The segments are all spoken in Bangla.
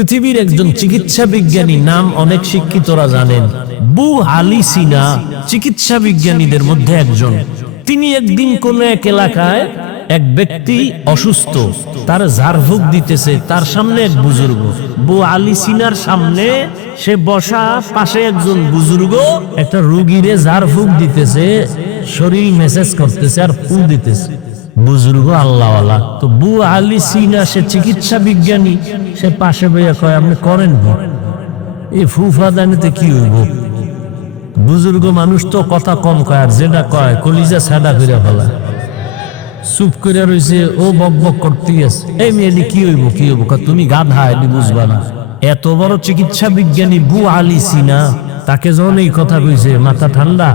পৃথিবীর একজন চিকিৎসা বিজ্ঞানী, নাম অনেক শিক্ষিতরা জানেন, আবু আলী সিনা চিকিৎসা বিজ্ঞানীদের মধ্যে একজন। তিনি একদিন কোন এক এলাকায় এক ব্যক্তি অসুস্থ, তার ঝাড়ফুঁক দিতেছে, তার সামনে এক বুজুর্গ। আবু আলী সিনার সামনে সে বসা, পাশে একজন বুজুর্গ একটা রোগীরে ঝাড়ফুঁক দিতেছে, শরীর মেসেজ করতেছে আর ফুল দিতেছে। বুজুর্গ আল্লাহওয়ালা। তো আবু আলী সিনা সে চিকিৎসা বিজ্ঞানী, সে পাশে বইয়া কয়, আপনি করেন কি? এই ফুফা দানিতে কি হইব? বুজুর্গ মানুষ তো কথা কম কয়, আর যেটা কয় কলিজা ছাড়া করে ফেলা। চুপ করে রয়েছে, ও বক বক করতে গেছে। এই মেয়েটি কি হইব কি হইব? তুমি গাধা, এটি বুঝবা না। এত বড় চিকিৎসা বিজ্ঞানী আবু আলী সিনা, তাকে যখন এই কথা কইছে, মাথা ঠান্ডা,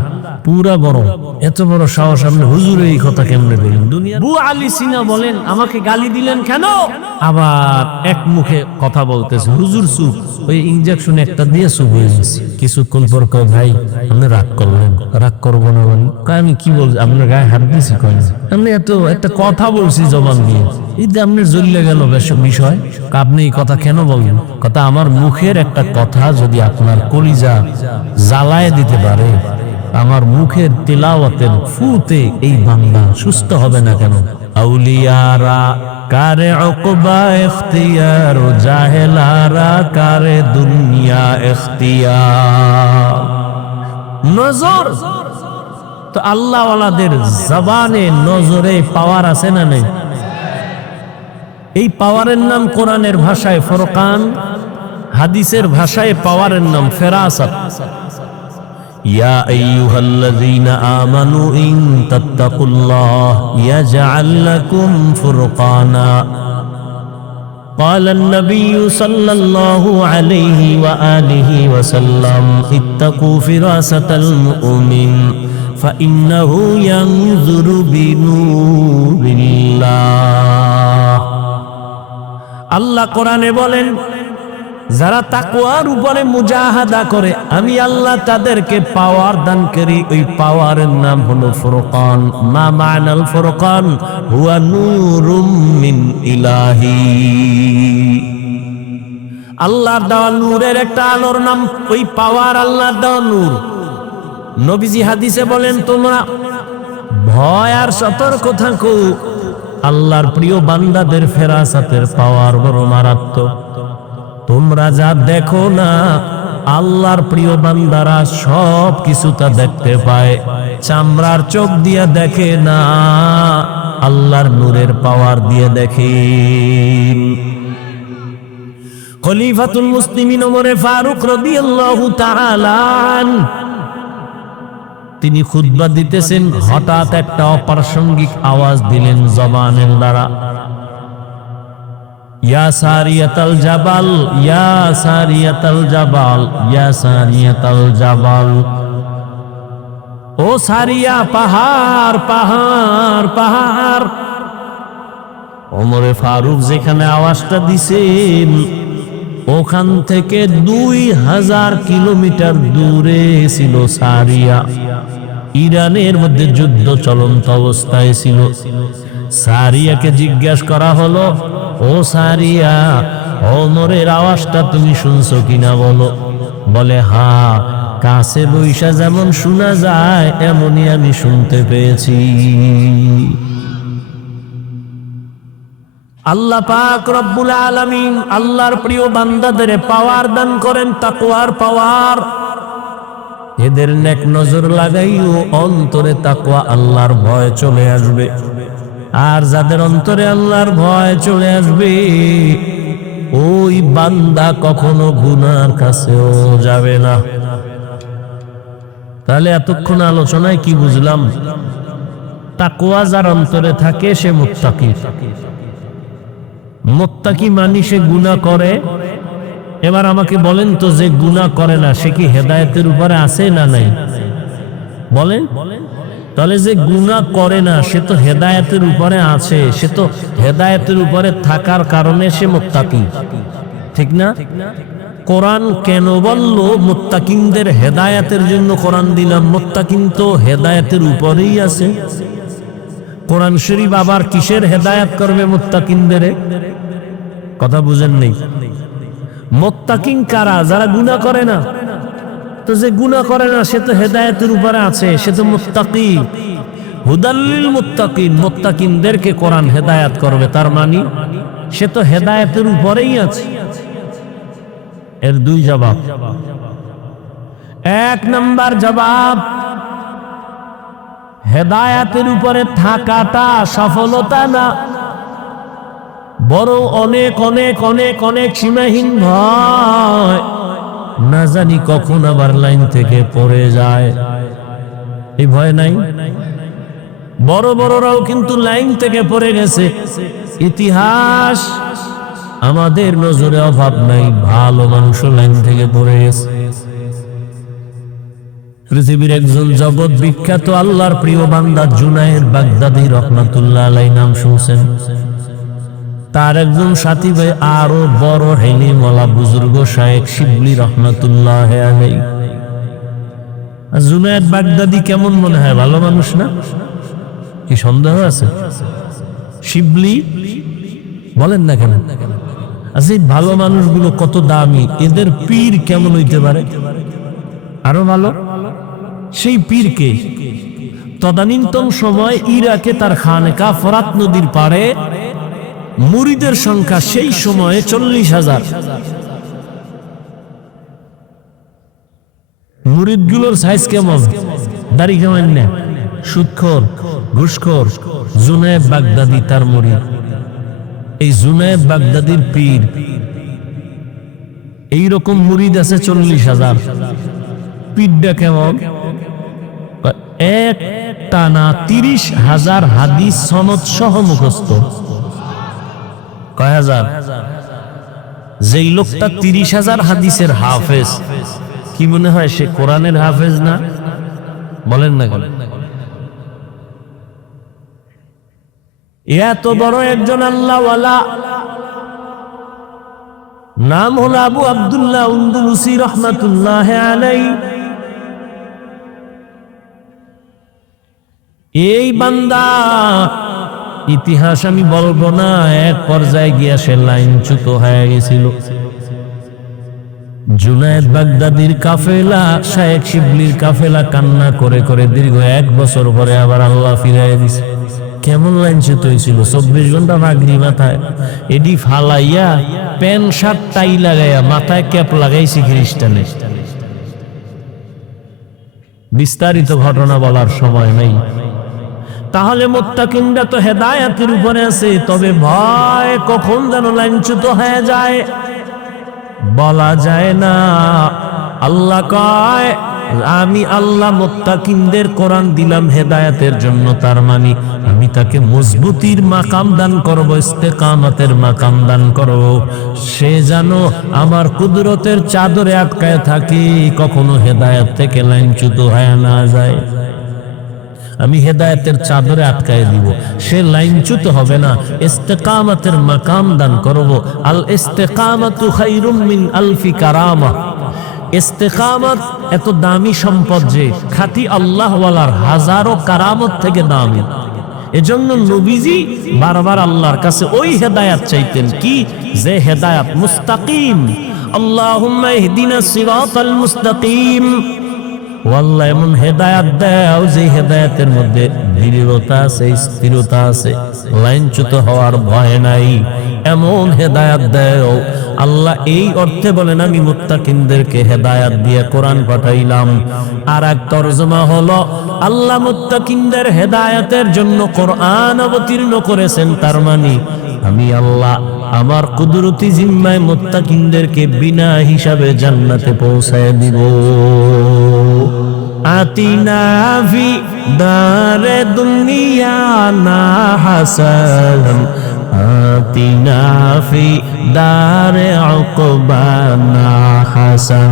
পুরা গরম। এত বড় সাহস, আপনি হুজুর এই কথা কেমনে বলেন? আবু আলী সিনা বলেন, আমাকে গালি দিলেন কেন? আবার এক মুখে কথা বলতেছে, হুজুর চুপ, ওই ইনজেকশন একটা দিয়ে চুপ হয়ে গেছে। কিছুক্ষণ পর কয়, ভাই আপনি রাগ করলেন? রাগ করবো না মানে? আমি কি বলছি, আপনার গায়ে হাত দিয়েছি? কয় আমি এত একটা কথা বলছি জবান দিয়ে, ঈদে আপনার জ্বললে গেল বিষয়। আপনি এই কথা কেন বললেন? কথা, আমার মুখের একটা কথা যদি আপনার কলিজা জ্বালায় দিতে পারে, আমার মুখের তিলাওয়াতের ফুতে এই বান্দা সুস্থ হবে না কেন? আউলিয়ারা কারে উকবা ইখতিয়ার, জাহেলারা কারে দুনিয়া ইখতিয়ার। নজর তো আল্লাহওয়ালাদের জবানে, নজরে পাওয়ার আছে না নেই? এই পাওয়ারের নাম কোরআনের ভাষায় ফুরকান, হাদিসের ভাষায় পাওয়ারের নাম ফেরাসাত। ইয়া আইয়ুহাল্লাযীনা আমানু ইন তাত্তাকুল্লাহ ইয়াজআল লাকুম ফুরকানা। قال النبي صلى الله عليه وآله وسلم اتقوا فراسة المؤمن فإنه ينظر بنور الله। আল্লাহ কোরআনে বলেন, যারা তাকওয়ার উপরে মুজাহাদা করে, আমি আল্লাহ তাদেরকে পাওয়ার দান করি। ওই পাওয়ারের নাম হলো ফুরকান। মা মানাল ফুরকান? হুয়া নূরুম মিন ইলাহি। আল্লাহর দেওয়া নূরের একটা আলোর নাম ওই পাওয়ার, আল্লাহর দেওয়া নূর। নবীজি হাদিসে বলেন, তোমরা ভয় আর সতর্ক থাকো, আল্লাহর প্রিয় বান্দাদের ফেরাসাতের পাওয়ার বড় মারাত্মক। তোমরা যা দেখো না, আল্লাহর প্রিয় বান্দারা সব কিছু তা দেখতে পায়। চামড়ার চোখ দিয়ে দেখে না, আল্লাহর নূরের পাওয়ার দিয়ে দেখে। খলিফাতুল মুসলিমিন ওমর ফারুক রাদিয়াল্লাহু তাআলা তিনি খুতবা দিতেছেন, হঠাৎ একটা অপ্রাসঙ্গিক আওয়াজ দিলেন জবানের দ্বারা, ইয়া সারিয়াতাল জাবাল, ইয়া সারিয়াতাল জাবাল, ইয়া সারিয়াতাল জাবাল। ও সারিয়া, পাহাড় পাহাড় পাহাড়। ওমরে ফারুক যেখানে আওয়াজটা দিছেন, ওখান থেকে 2000 কিলোমিটার দূরে ছিল সারিয়া। ইরানের মধ্যে যুদ্ধ চলন্ত অবস্থায় ছিল। সারিয়াকে জিজ্ঞাসা করা হলো, ও সারিয়া, ওমরের আওয়াজটা তুমি শুনছো কিনা বলো? বলে, হ্যাঁ, কাছে বৈশা যেমন শোনা যায় এমনই আমি শুনতে পেয়েছি। আল্লাহ পাক রব্বুল আলামিন আল্লাহর প্রিয় বান্দাদের পাওয়ার দান করেন, তাকওয়ার পাওয়ার। এদের নেক নজর লাগাইও অন্তরে তাকওয়া, আল্লাহর ভয় চলে আসবে। আর যাদের অন্তরে আল্লাহর ভয় চলে আসবে, ওই বান্দা কখনো গুনার কাছেও যাবে না। তাহলে এতক্ষণ আলোচনায় কি বুঝলাম? তাকওয়া যার অন্তরে থাকে সে মুত্তাকি। মুত্তাকি মানে সে গুনাহ করে। এবার আমাকে বলেন তো, যে গুনাহ করে না সে কি হেদায়েতের উপরে আছে না নাই? বলেন। তাহলে যে গুনাহ করে না সে তো হেদায়েতের উপরে আছে, সে তো হেদায়েতের উপরে থাকার কারণে সে মুত্তাকি, ঠিক না? কোরআন কেন বলল মুত্তাকিনদের হেদায়েতের জন্য কোরআন দিলাম? মুত্তাকিন তো হেদায়েতের উপরেই আছে। কোরআন শরীফ আবার কিসের হেদায়েত করবে মুত্তাকিনদের? কথা বুঝেন নেই? মুত্তাকিন কারা? যারা গুনাহ করে না। তো যে গুনাহ করে না সে তো হেদায়েতের উপরে আছে, সে তো মুত্তাকি। হুদাল্লিল মুত্তাকিন, মুত্তাকিনদেরকে কোরআন হেদায়েত করবে, তার মানে সে তো হেদায়েতের উপরেই আছে। এর দুই জবাব। এক নাম্বার জবাব, হেদায়েতের উপরে থাকাটা সফলতা না, বড় অনেক অনেক অনেক অনেক সীমাহীন ভয়, না জানি কখন আবার লাইন থেকে পড়ে যায়। এই ভয় নাই? বড় বড়রাও কিন্তু লাইন থেকে পড়ে গেছে। ইতিহাস আমাদের নজরে অভাব নাই, ভালো মানুষ লাইন থেকে পড়ে গেছে। পৃথিবীর একজন জগৎ বিখ্যাত আল্লাহর প্রিয় বান্দা জুনায়েদ বাগদাদী রহমাতুল্লাহ আলাইহি নাম শুনছেন? তার একজন সাথী ভাই আরো বড় হেলিমওয়ালা বুজুর্গ শায়েখ শিবলি রহমাতুল্লাহ আলাইহি। জুনায়েদ বাগদাদী কেমন মনে হয়? ভালো মানুষ না? কি সন্দেহ আছে? শিবলি বলেন না কেন? আচ্ছা, এই ভালো মানুষগুলো কত দামি, এদের পীর কেমন হইতে পারে? আরো ভালো সেই পীরকে তদানীন্তন সময় ইরাকে তার খানকা ফরাত নদীর পাড়ে মুরিদের সংখ্যা সেই সময়ে 40,000। মুরিদগুলোর সাইজ কেমন? দাড়ি কেমন না, সুদখোর, ঘুষখোর। জুনায়েদ বাগদাদী তার মুরিদ। এই জুনায়েদ বাগদাদীর পীর, এইরকম মুরিদ আছে 40,000। পীরটা কেমন? এক টানা 30,000 হাদিস সনদ সহ মুখস্থ। কয় হাজার? যেই লোকটা 30,000 হাদিসের হাফেজ, কি মনে হয় সে কোরআনের হাফেজ না? বলেন না কেন? এত বড় একজন আল্লাহওয়ালা, নাম হলো আবু আব্দুল্লাহ উন্দুলুসি রহমাতুল্লাহ আলাইহি। এই বান্দা, ইতিহাস আমি বলবো না, এক পর্যায়ে গিয়া সে লাইনচ্যুত হয়ে গেছিল। জুনায়েদ বাগদাদীর কাফেলা, শায়েখ শিবলির কাফেলা কান্না করে করে দীর্ঘ 1 বছর পরে আবার আল্লাহ ফিরাইয়া দিছে। কেমন লাইনচ্যুত হয়েছিল? 24 ঘন্টা পাগড়ি মাথায়, এডি ফালাইয়া প্যান্ট শার্ট টাই লাগাইয়া মাথায় ক্যাপ লাগাইছি খ্রিস্টানে। বিস্তারিত ঘটনা বলার সময় নাই। তাহলে মুত্তাকিনরা তো হেদায়েতের উপরে আছে, তবে ভয় কখন যেন লাইনচ্যুত হয়ে যায় বলা যায় না। আল্লাহ কয়, আমি আল্লাহ মুত্তাকিনদের কোরআন দিলাম হেদায়েতের জন্য, তার মানে আমি তাকে মজবুতির মাকাম দান করব, ইস্তেকামতের মাকাম দান করব। সে যেন আমার কুদরতের চাদরে আটকায় থাকে, কখনো হেদায়েত থেকে লাইনচ্যুত হয়ে না যায়। আমি হেদায়েতের চাদরে আটকায় দিব, সে লাইনচ্যুত হবে না, ইস্তেকামতের মাকাম দান করব। আল ইস্তেকামাতু খায়রুম মিন আলফি কারামা। ইস্তেকামত এত দামি সম্পদ যে খাঁটি আল্লাহওয়ালার হাজারো কারামত থেকে দামি। এজন্য নবীজি বারবার আল্লাহর কাছে ওই হেদায়েত চাইতেন, কি যে হেদায়েত মুস্তাকিম। আল্লাহুম্মা ইহদিনাস সিরাতাল মুস্তাকিম। আল্লাহ এমন হেদায়েত দাও যে হেদায়েতের মধ্যে দৃঢ়তা আছে, স্থিরতা আছে, লাইনচ্যুত হওয়ার ভয় নাই, এমন হেদায়েত দাও আল্লাহ। এই অর্থে বলেন, আমি মুত্তাকিনদেরকে হেদায়েত দিয়ে কোরআন পাঠাইলাম। আর এক তরজমা হলো, আল্লাহ মুত্তাকিনদের হেদায়েতের জন্য কোরআন অবতীর্ণ করেছেন, তার মানে আমি আল্লাহ আমার কুদরতি জিম্মায় মুত্তাকিনদেরকে বিনা হিসাবে জান্নাতে পৌঁছায় দিব। আতিনা ফি দারে দুনিয়া না হাসান, আতিনা ফি দারে উকবানা হাসান,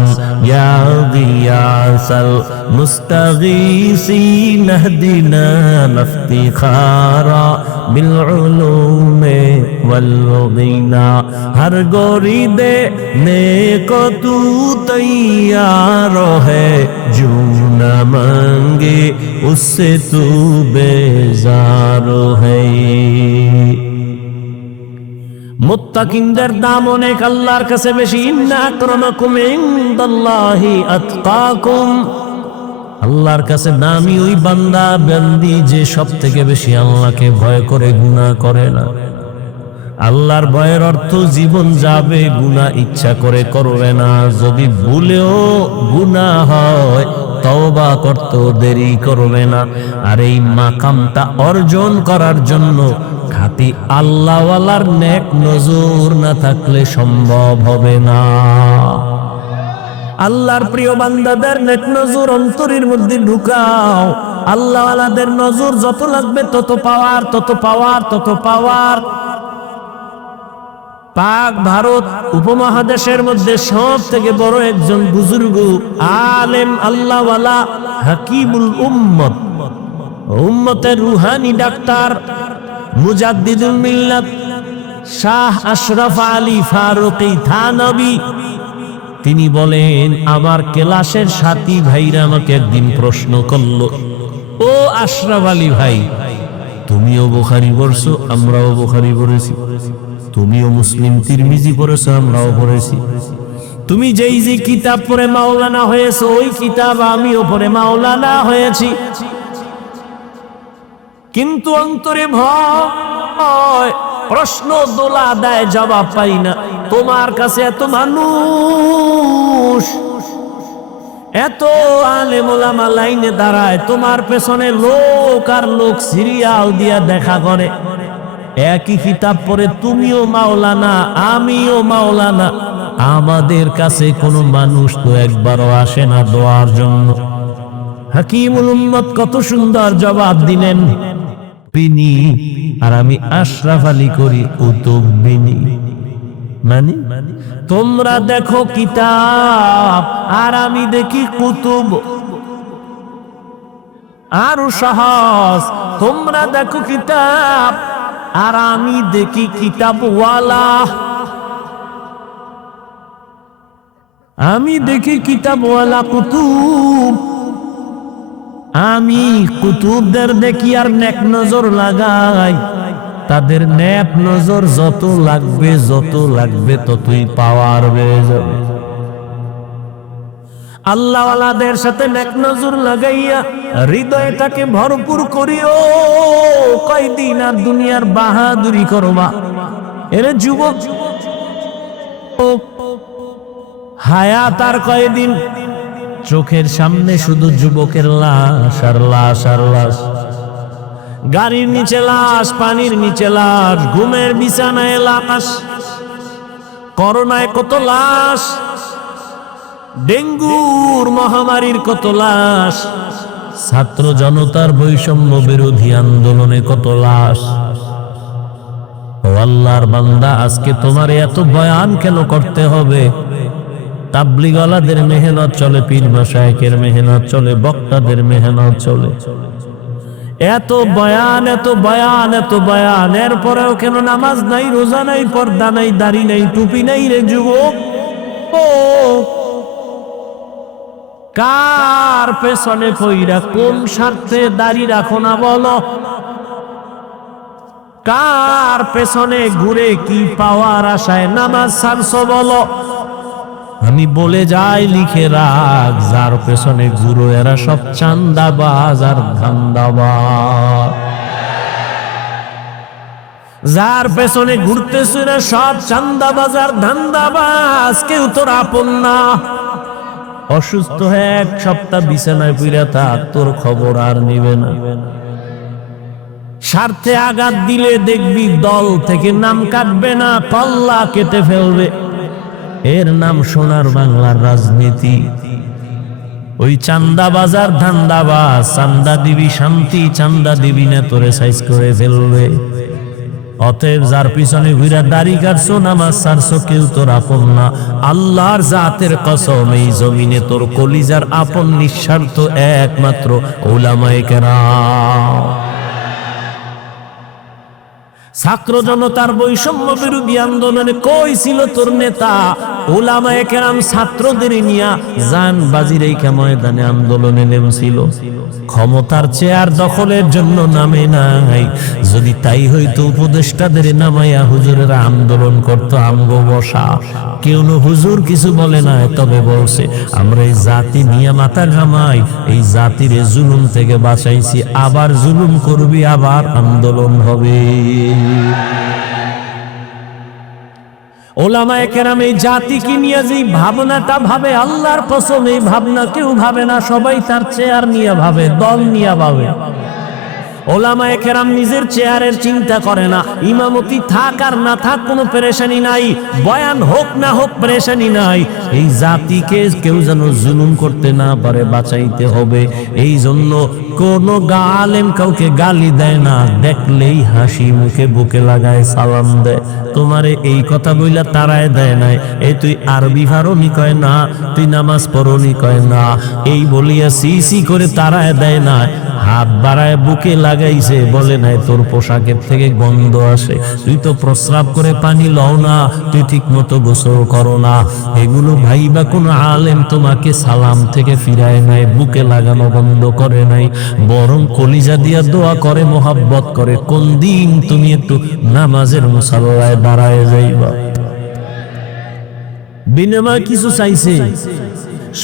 ইয়া গিয়াসাল মুস্তাগীসিন ইহদিনা ইফতিখারা বিল উলুমে ওয়াল গিনা। হর গোরি দে নেকো তু তৈয়ার है, जो न मांगे उससे तू बेजार है। মুত্তাকিনদের দাম অনেক আল্লাহর কাছে বেশি। ইন্না আকরামাকুম ইনদাল্লাহি আতকাকুম, আল্লাহর কাছে দামি ওই বান্দা বান্দি যে সব থেকে বেশি আল্লাহকে ভয় করে, গুনাহ করে না। আল্লাহর ভয়ের অর্থ জীবন যাবে, গুনাহ ইচ্ছা করে করবে না। যদি ভুলেও গুনাহ হয় তওবা করতে দেরি করবে না। আর এই মাকামটা অর্জন করার জন্য খাঁটি আল্লাহওয়ালার নেক নজর না থাকলে সম্ভব হবে না। আল্লাহর প্রিয় বান্দাদের নেক নজর অন্তরের মধ্যে ঢুকাও। আল্লাহওয়ালাদের নজর যত লাগবে তত পাওয়ার, তত পাওয়ার, তত পাওয়ার। পাক ভারত উপমহাদেশের মধ্যে সব থেকে বড় একজন বুজুর্গ আলেম আল্লাহওয়ালা হাকিমুল উম্মত, উম্মতের রুহানি ডাক্তার মুজাদ্দিদুল মিল্লাত শাহ আশরাফ আলী ফারুকী থানবী, তিনি বলেন, আমার ক্লাসের সাথী ভাইরা আমাকে একদিন প্রশ্ন করলো, ও আশরাফ আলী ভাই, তুমিও বুখারী পড়ছো, আমরাও বুখারী পড়েছি, তুমিও মুসলিম তিরমিজি পড়েছো, আমরাও পড়েছি, তুমি যেই যে কিতাব পড়ে মাওলানা হয়েছো ওই কিতাব আমিও পড়ে মাওলানা হয়েছি, কিন্তু অন্তরে ভয়, প্রশ্ন দোলা দেয়, জবাব পাই না। তোমার কাছে এত মানুষ, এত আলেম ওলামা লাইনে দাঁড়ায়, তোমার পেছনে লোক আর লোক সিরিয়াল দিয়া দেখা করে, একই কিতাব পড়ে তুমিও মাওলানা আমিও মাওলানা, আমাদের কাছে কোনো মানুষ তো একবারও আসে না দোয়ার জন্য। হাকিমুল উম্মত কত সুন্দর জবাব দিলেন, বিনি আর আমি আশরাফ আলী করি কুতুবিনী, মানে তোমরা দেখো কিতাব আর আমি দেখি কুতুব। আরো সহজ, তোমরা দেখো কিতাব আর আমি দেখি কিতাবওয়ালা, আমি দেখি কিতাবওয়ালা কুতুব। আমি কুতুবদের দেখি আর নেক নজর লাগাই, তাদের নেক নজর যত লাগবে ততই পাওয়ার বেড়ে যাবে। আল্লাহওয়ালাদের সাথে নেক নজর লাগাইয়া হৃদয়টাকে ভরপুর করিও। কয়দিন আর দুনিয়ার বাহাদুরি করবা? এর যুবক হায়াত আর কয়দিন? চোখের সামনে শুধু যুবকের লাশ আর লাশ আর লাশ, গাড়ির নিচে লাশ, পানির নিচে লাশ, ঘুমের বিছানায় লাশ, করোনায় কত লাশ, ডেঙ্গুর মহামারীর কত লাশ, ছাত্র জনতার বৈষম্য বিরোধী আন্দোলনে কত লাশ। ও আল্লাহর বান্দা, আজকে তোমার এত বয়ান কেন করতে হবে? তাবলীগওয়ালাদের মেহনত চলে, পীর মাশায়েখের মেহনত চলে, বক্তাদের মেহনত চলে, এত বয়ান এত বয়ান এত বয়ান, এরপরেও কেন নামাজ নাই, রোজা নাই, পর্দা নাই, দাড়ি নাই, টুপি নাই রে যুবক? ও কার পেছনে পইরা কোন স্বার্থে দাড়ি রাখো না বলো? কার পেছনে ঘুরে কি পাওয়ার আশায় নামাজ ছাড়ছো বলো? আমি বলে যাই, লিখে রাখ, যার পেছনে ঘুরো এরা সব চান্দাবাজ আর ধান্দাবাজ। যার পেছনে ঘুরতেছে এরা সব চান্দাবাজ আর ধান্দাবাজ, কেউ তোর আপন না। অসুস্থ হয়ে এক সপ্তাহ বিছানায় পইরা থাক, তোর খবর আর নিবে না। স্বার্থে আঘাত দিলে দেখবি দল থেকে নাম কাটবে না, পাল্লা কেটে ফেলবে। এর নাম সোনার বাংলার রাজনীতি। ওই চান্দা বাজার ধান্দাবাজ, চান্দা দিবি শান্তি, চান্দা দিবি না তোরে সাইজ করে ফেলবে। অতএব যার পিছনে ঘুরা দাড়ি কাটছো, নামাজ ছাড়ছো, কেউ তোর আপন না। আল্লাহর জাতের কসম, এই জমিনে তোর কলিজার আপন নিঃস্বার্থ একমাত্র উলামায়ে কেরাম। ছাত্র জনতার বৈষম্য বিরোধী আন্দোলনে কই ছিল তোর নেতা? উলামায়ে কেরাম ছাত্রদের নিয়া জান বাজি রেখা ময়দানে আন্দোলনে নেমেছিল। ক্ষমতার চেয়ার দখলের জন্য নামে নাই। যদি তাই হইতো উপদেষ্টাদের নামাইয়া হুজুরেরা আন্দোলন করতো আমগো বসা। কেউ হুজুর কিছু বলে না, তবে বলছে আমরা এই জাতি নিয়ে মাথা ঘামাই, এই জাতির জুলুম থেকে বাঁচাইছি, আবার জুলুম করবি, আবার আন্দোলন হবে। ওলামায়ে কেরাম এই জাতিকে নিয়ে যে ভাবনাটা ভাবে, আল্লাহর কসম এই ভাবনা কেউ ভাবে না। সবাই তার চেয়ার নিয়ে ভাবে, দল নিয়ে ভাবে। ওলামায়ে কেরাম নিজের চেয়ারের চিন্তা করে না। ইমামতি থাক আর না থাক কোনো পেরেশানি নাই, বয়ান হোক না হোক পেরেশানি নাই। এই জাতিকে কেউ যেন জুলুম করতে না পারে, বাঁচাইতে হবে। এই জন্য কোন আলেম কাউকে গালি দেয় না, দেখলেই হাসি মুখে বুকে লাগায় সালাম দেয়। তোমারে এই কথা বইলা তারায় দেয় নাই, এই তুই আরবি ফারনি কয় না, তুই নামাজ পড়নি কয় না, এই বলিয়া সি করে তারায় দেয় না। হাত বাড়ায় বুকে লাগাইছে, বলে নাই তোর পোশাকের থেকে গন্ধ আসে, তুই তো প্রস্রাব করে পানি লও না, তুই ঠিক মতো গোসল করো না। এগুলো ভাইবা কোন আলেম তোমাকে সালাম থেকে ফিরায় নাই, বুকে লাগানো বন্ধ করে নাই, বরং কলিজা দিয়া দোয়া করে, মোহাব্বত করে। কোন দিন তুমি একটু নামাজের মুসাল্লায় দাঁড়ায় যাইবা? বিনিময় কিছু চাইছে?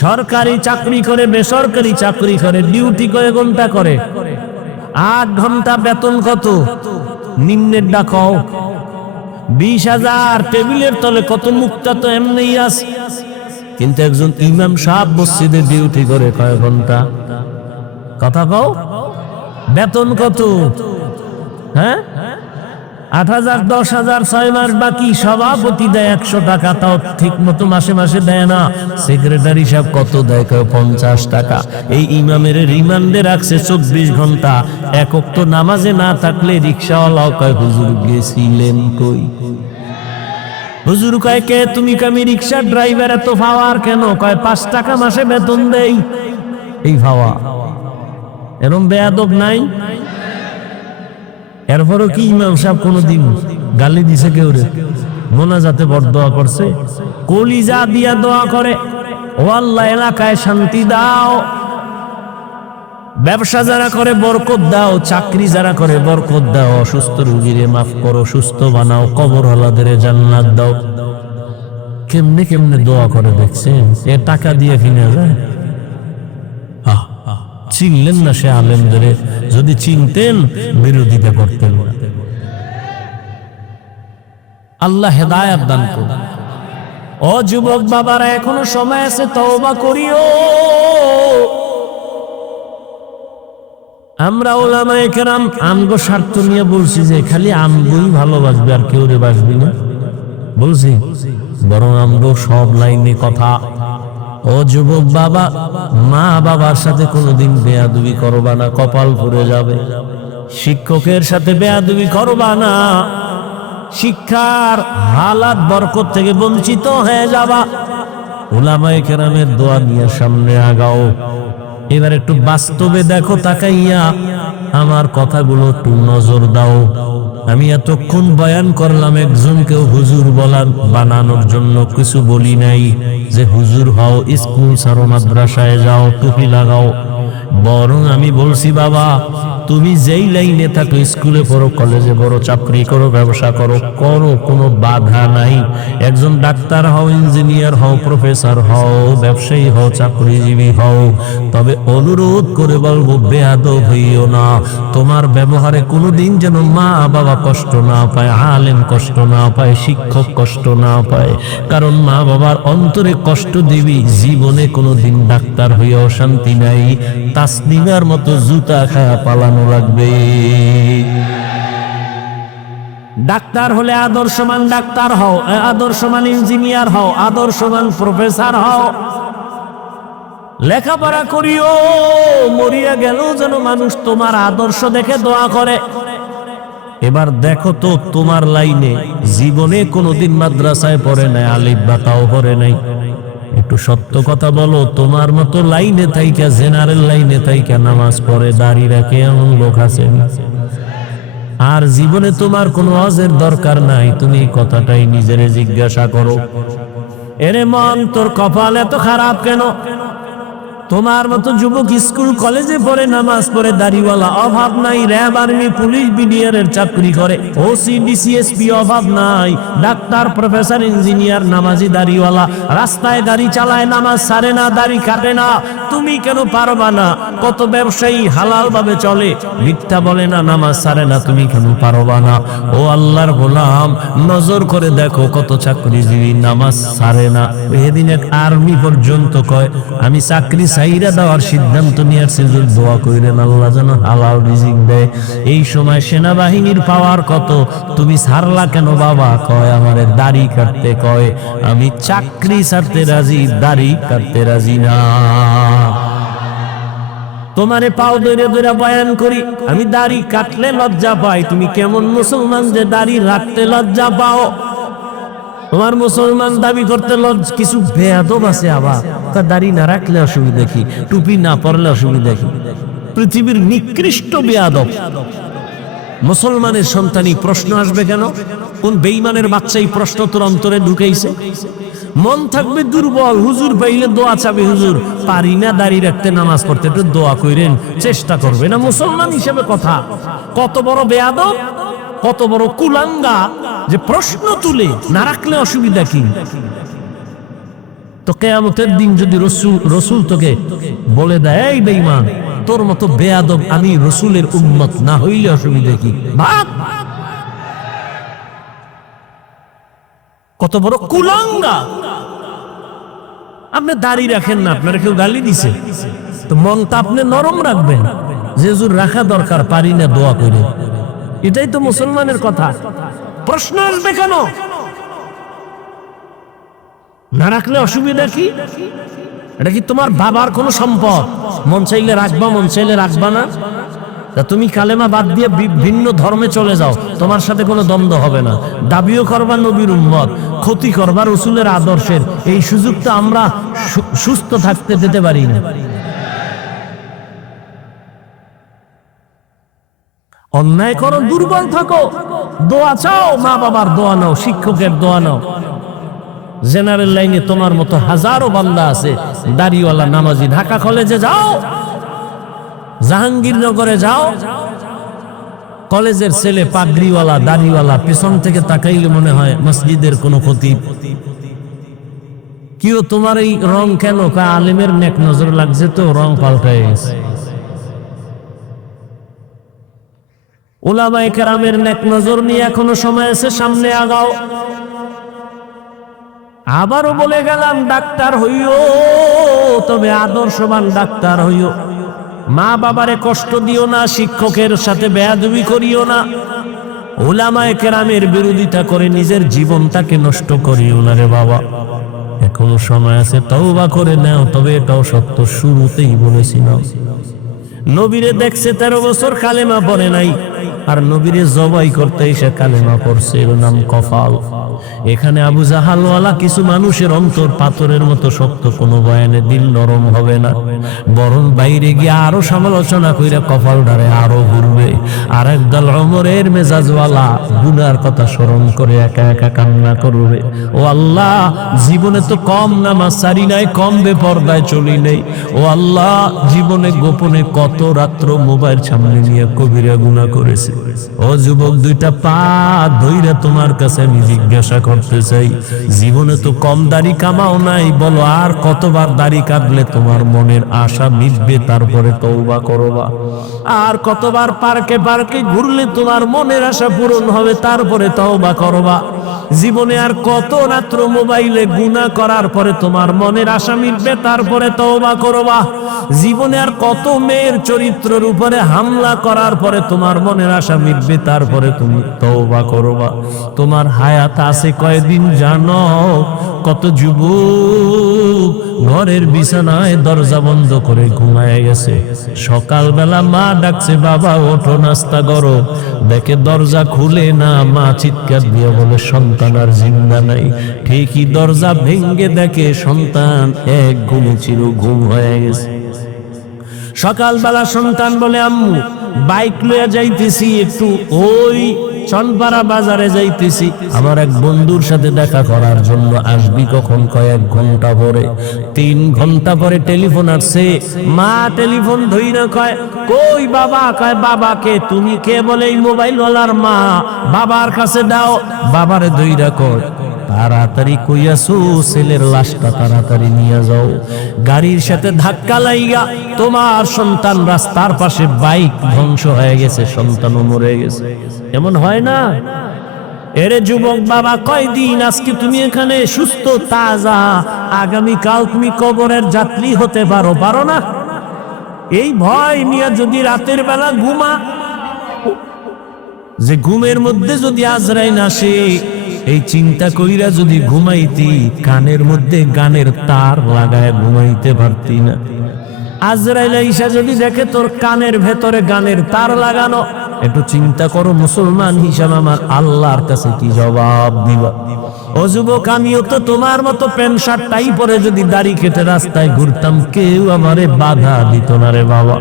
সরকারি চাকরি করে, বেসরকারি চাকরি করে, ডিউটি কয় ঘন্টা করে? 8 ঘন্টা। বেতন কত? নিম্নের ডাকাও 20,000। টেবিলের তলে কত মুক্তা তো এমনি আছে। কিন্তু একজন ইমাম সাহেব মসজিদে ডিউটি করে কয় ঘন্টা? কথা কও, বেতন কত? হ্যাঁ, 8,000, 10,000, 6 মাস বাকি। সভাপতি দেয় 100 টাকা, তাও ঠিক মতো মাসে মাসে দেয় না। সেক্রেটারি সাহেব কত দেয়? 50 টাকা। এই ইমামের রিমান্ডে রাখছে 24 ঘন্টা। এক ওয়াক্ত নামাজে না থাকলে রিক্সাওয়ালাও কয় হুজুর গেছিলেন কই? হুজুর কয় কে তুমি? আমি রিক্সা ড্রাইভার, এত পাওয়ার কেন? কয় 5 টাকা মাসে বেতন দেই। এই ভাবা এরম বেয়াদব নাই? এরপরও কি ইমাম সাহেব কোনদিন গালি দিছে কেউ রে? মোনাজাতে বরদোয়া করছে, কলিজা দিয়া দোয়া করে, ও আল্লাহ এলাকায় শান্তি দাও, ব্যবসা যারা করে বরকত দাও, চাকরি যারা করে বরকত দাও, অসুস্থ রোগীরে মাফ করো, সুস্থ বানাও, কবর হালাদের জান্নাত দাও। কেমনে কেমনে দোয়া করে দেখছেন? এ টাকা দিয়ে কিনে যায়? চিনলেন না সে আলেমদের? যদি চিনতেন বিরোধিতা করতেন। আল্লাহ হেদায়েত দান করুন। ও যুবক বাবারা, এখনো সময় আছে, তওবা করিও। আমরা উলামায়ে কেরাম আমগো স্বার্থ নিয়ে বলছি যে খালি আমগোই ভালোবাসবে, আর কেউ রে বাসবি না বলছি, বরং আমগো সব লাইনে কথা। ও যুবক বাবা, মা বাবার সাথে কোনোদিন বেয়াদবি করবা না, কপাল পুড়ে যাবে। শিক্ষকের সাথে বেয়াদবি করবা না, শিক্ষার হালাত বরকত থেকে বঞ্চিত হয়ে যাবা। উলামায়ে কেরামের দোয়া নিয়ে সামনে আগাও। এবার একটু বাস্তবে দেখো তাকাইয়া, আমার কথাগুলো একটু নজর দাও। আমি এতক্ষণ বয়ান করলাম, একজনকেও হুজুর বলার বানানোর জন্য কিছু বলি নাই যে হুজুর হও, স্কুল ছাড়ো, মাদ্রাসায় যাও, টুপি লাগাও। বরং আমি বলছি বাবা, তুমি যেই লাইনে থাকো, স্কুলে পড়ো, কলেজে পড়ো, চাকরি করো, ব্যবসা করো, কোনো বাধা নাই। একজন ডাক্তার হও, ইঞ্জিনিয়ার হও, প্রফেসর হও, ব্যবসায়ী হও, চাকরিজীবী হও, তবে অনুরোধ করে বলবো বেয়াদব হইও না। তোমার ব্যবহারে কোনোদিন যেন মা বাবা কষ্ট না পায়, আলেম কষ্ট না পায়, শিক্ষক কষ্ট না পায়। কারণ মা বাবার অন্তরে কষ্ট দিবি, জীবনে কোনোদিন ডাক্তার হইয়াও শান্তি নাই। তাসলিমার মতো জুতা খায়া পালানো লাগবে। ডাক্তার হলে আদর্শমান ডাক্তার হও, আদর্শমান ইঞ্জিনিয়ার হও, আদর্শমান প্রফেসর হও। লেখাপড়া করিও, মরিয়া গেল যেন মানুষ তোমার আদর্শ দেখে দোয়া করে। এবার দেখো তো, তোমার লাইনে জীবনে কোনোদিন মাদ্রাসায় পড়ে নাই, আলিফ বা তাও পড়ে নাই। একটু সত্য কথা বলো, তোমার মতো লাইনে থাইকা, জেনারেল লাইনে থাইকা নামাজ পড়ে, দাড়ি রাখে এমন লোক আছে? আর জীবনে তোমার কোনো ওয়াজের দরকার নাই, তুমি এই কথাটাই নিজেরে জিজ্ঞাসা করো, এরে মন তোর কপাল এত খারাপ কেন? তোমার মতো যুবক স্কুল কলেজে পড়ে, নামাজ পড়ে, দাড়িওয়ালা অভাব নাই, র্যাব আর্মি পুলিশ বিডিআরের চাকরি করে, ওসি ডিসিএসপি অভাব নাই, ডাক্তার প্রফেসর ইঞ্জিনিয়ার নামাজি দাড়িওয়ালা, রাস্তায় গাড়ি চালায়, নামাজ ছাড়ে না, দাড়ি কাটে না, তুমি কেন পারবা না? কত ব্যবসায়ী হালাল ভাবে চলে, মিথ্যা বলে না, নামাজ ছাড়ে না, তুমি কেন পারবা না? ও আল্লাহর গোলাম, নজর করে দেখো কত চাকরিজীবী নামাজ ছাড়ে না। এদিন এক আর্মি পর্যন্ত কয় আমি চাকরি চাইরা দেওয়ার সিদ্ধান্ত নিয়ে আসছে, দোয়া কইরেন আল্লাহ যেন হালাল রিজিক দেয়। এই সময় সেনাবাহিনীর পাওয়ার কত, তুমি ছাড়লা কেন বাবা? কয় আমারে দাড়ি কাটতে কয়, আমি চাকরি ছাড়তে রাজি, দাড়ি কাটতে রাজি না। তোমারে পাও ধরে ধরে বয়ান করি, আমি দাড়ি কাটলে লজ্জা পাই, তুমি কেমন মুসলমান যে দাড়ি রাখতে লজ্জা পাও? তোমার মুসলমান দাবি করতে কিছু বেয়াদব আছে, আবার তা দাড়ি না রাখলে অসুবিধা কি, টুপি না পরলে অসুবিধা কি? পৃথিবীর নিকৃষ্ট বেয়াদব মুসলমানের সন্তানই প্রশ্ন আসবে কেন? কোন বেঈমানের বাচ্চা এই প্রশ্ন তোর অন্তরে ঢুকাইছে? মন থাকবে দুর্বল, হুজুর পাইলে দোয়া চাবে, হুজুর পারি না দাড়ি রাখতে, নামাজ পড়তে, একটু দোয়া কইরেন, চেষ্টা করবে না। মুসলমান হিসেবে কথা, কত বড় বেয়াদব, কত বড় কুলাঙ্গা যে প্রশ্ন তুলে না রাখলে অসুবিধা কি? তো কিয়ামতের দিন যদি রসুল তোকে বলে দেয় এই বেঈমান, তোর মতো বেয়াদব আমি রসুলের উম্মত না হইলে অসুবিধা কি? ভাগ। কত বড় কুলাঙ্গা! আপনি দাড়ি রাখেন না, আপনারা কেউ গালি দিছে, তো মনটা আপনি নরম রাখবেন, যে হুজুর রাখা দরকার, পারি না, দোয়া করে। এটাই তো মুসলমানের কথা। প্রশ্ন আসবে কেন? না রাখলে অসুবিধা কি? এটা কি তোমার বাবার কোনো সম্পদ? মন চাইলে রাখবা, মন চাইলে রাখবা না। তা তুমি কালেমা বাদ দিয়ে ভিন্ন ধর্মে চলে যাও, তোমার সাথে কোনো দ্বন্দ্ব হবে না। দাবিও করবা নবীর উম্মত, ক্ষতি করবা রসুলের আদর্শের, এই সুযোগটা আমরা সুস্থ থাকতে দিতে পারি না। অন্যায় করো, দুর্বল থাকো, দোয়া চাও, মা বাবার দোয়া নাও, শিক্ষকের দোয়া নাও। জেনারেল লাইনে তোমার মতো হাজারো বান্দা আছে দাড়িওয়ালা নামাজি। ঢাকা কলেজে যাও, জাহাঙ্গীরনগরে যাও, কলেজের ছেলে পাগড়িওয়ালা দাড়িওয়ালা, পেছন থেকে তাকাইলে মনে হয় মসজিদের কোনো খতিব। কিও তোমার এই রং কেন? আলেমের নেক নজর লাগছে তো রং পাল্টায় গেছে। উলামায়ে কেরামের নেক নজর নিয়ে এখনো সময় আছে, সামনে আগাও। আবারও বলে গেলাম, ডাক্তার হইও, তবে আদর্শবান ডাক্তার হইও। মা বাবারে কষ্ট দিও না, শিক্ষকের সাথে বেয়াদবি করিও না, উলামায়ে কেরামের বিরোধিতা করে নিজের জীবনটাকে নষ্ট করিও না রে বাবা। এখনো সময় আছে, তওবা করে নাও। তবে এটাও সত্য, শুরুতেই বলেছিলাম, নবীরে দেখছে 13 বছর কালেমা পড়ে নাই, আর নবীরে জবাই করতে এসে কালেমা পড়ছে, এর নাম কফাল। এখানে আবু জাহালওয়ালা কিছু মানুষের অন্তর পাথরের মতো শক্ত, কোনো বয়ানে দিল নরম হবে না, বরং বাইরে গিয়ে আরো সমালোচনা কইরা কপাল ডারে আরো ঘুরবে। আর একদল ওমরের মেজাজওয়ালা গুনার কথা স্মরণ করে একা একা কান্না করবে, ও আল্লাহ, জীবনে তো কম নামাজ সারি নাই, কম বেপরদায় চলি নাই, ও আল্লাহ, জীবনে গোপনে কত রাত্র মোবাইল সামনে নিয়ে কবিরা গুনাহ করেছে। ও যুবক, দুইটা পা ধইরা তোমার কাছে আমি জিজ্ঞাসা করতে চাই, জীবনে তো কম দাড়ি কামাও নাই, বলো আর কতবার দাড়ি কাটলে তোমার মনের আশা মিটবে, তারপরে তওবা করবা? আর কতবার পার্কে পার্কে ঘুরলে তোমার মনের আশা পূরণ হবে, তারপরে তওবা করবা? জীবনে আর কত রাত্র মোবাইলে গুনাহ করার পরে তোমার মনের আশা মিটবে, তারপরে তওবা করবা? জীবনে আর কত মেয়ের চরিত্রের উপরে হামলা করার পরে তোমার মনের আশা মিটবে, তারপরে তুমি তওবা করবা? তোমার হায়াত আছে কয়দিন জানো? কত যুবক ঘরের বিছানায় দরজা বন্ধ করে ঘুমায় গেছে, সকালবেলা মা ডাকছে, বাবা ওঠো নাস্তা করো, দেখে দরজা খুলে না, মা চিৎকার দিয়ে বলে সন্তান আর জিন্দা নাই। ঠিকই দরজা ভেঙ্গে দেখে সন্তান এক ঘুমে চির ঘুম হয়ে গেছে। সকালবেলা সন্তান বলে, আম্মু বাইক লইয়া যাইতেছি, একটু ওই চনপাড়া বাজারে যাইতেছি, আমার এক বন্ধুর সাথে দেখা করার জন্য। আসবি কখন? কয়েক ঘন্টা পরে। 3 ঘন্টা পরে টেলিফোন আসছে। মা টেলিফোন ধইরা কয়, কই বাবা? কয়, বাবাকে? তুমি কে? বলে, এই মোবাইল ওয়ালার মা। বাবার কাছে দাও। বাবারে ধইরা কয়, তাড়াতাড়ি কইয়াছো, ছেলের লাশটা তাড়াতাড়ি নিয়ে যাও। গাড়ির সাথে ধাক্কা লাইগা তোমার সন্তান রাস্তার পাশে, বাইক ধ্বংস হয়ে গেছে, সন্তানও মরে গেছে। এমন হয় না? এরে যুবক বাবা, কয়দিন আজকে তুমি এখানে সুস্থ তাজা, আগামীকাল তুমি কবরের যাত্রী হতে পারো, পারো না? এই ভয় নিয়ে যদি রাতের বেলা ঘুমা, যে ঘুমের মধ্যে যদি আজরাইল আসে, এই চিন্তা কইরা যদি ঘুমাইতি, কানের মধ্যে গানের তার লাগায় ঘুমাইতে পারতি না। আজরাইল আইসা যদি দেখে তোর কানের ভেতরে গানের তার লাগানো, একটু চিন্তা করো মুসলমান হিসাবে আমার আল্লাহর কাছে কি জবাব দিবা? ও যুবক, আমিও তো তোমার মতো প্যান্ট শার্ট টাই পরে যদি দাড়ি কেটে রাস্তায় ঘুরতাম, কেউ আমারে বাধা দিত না রে বাবা।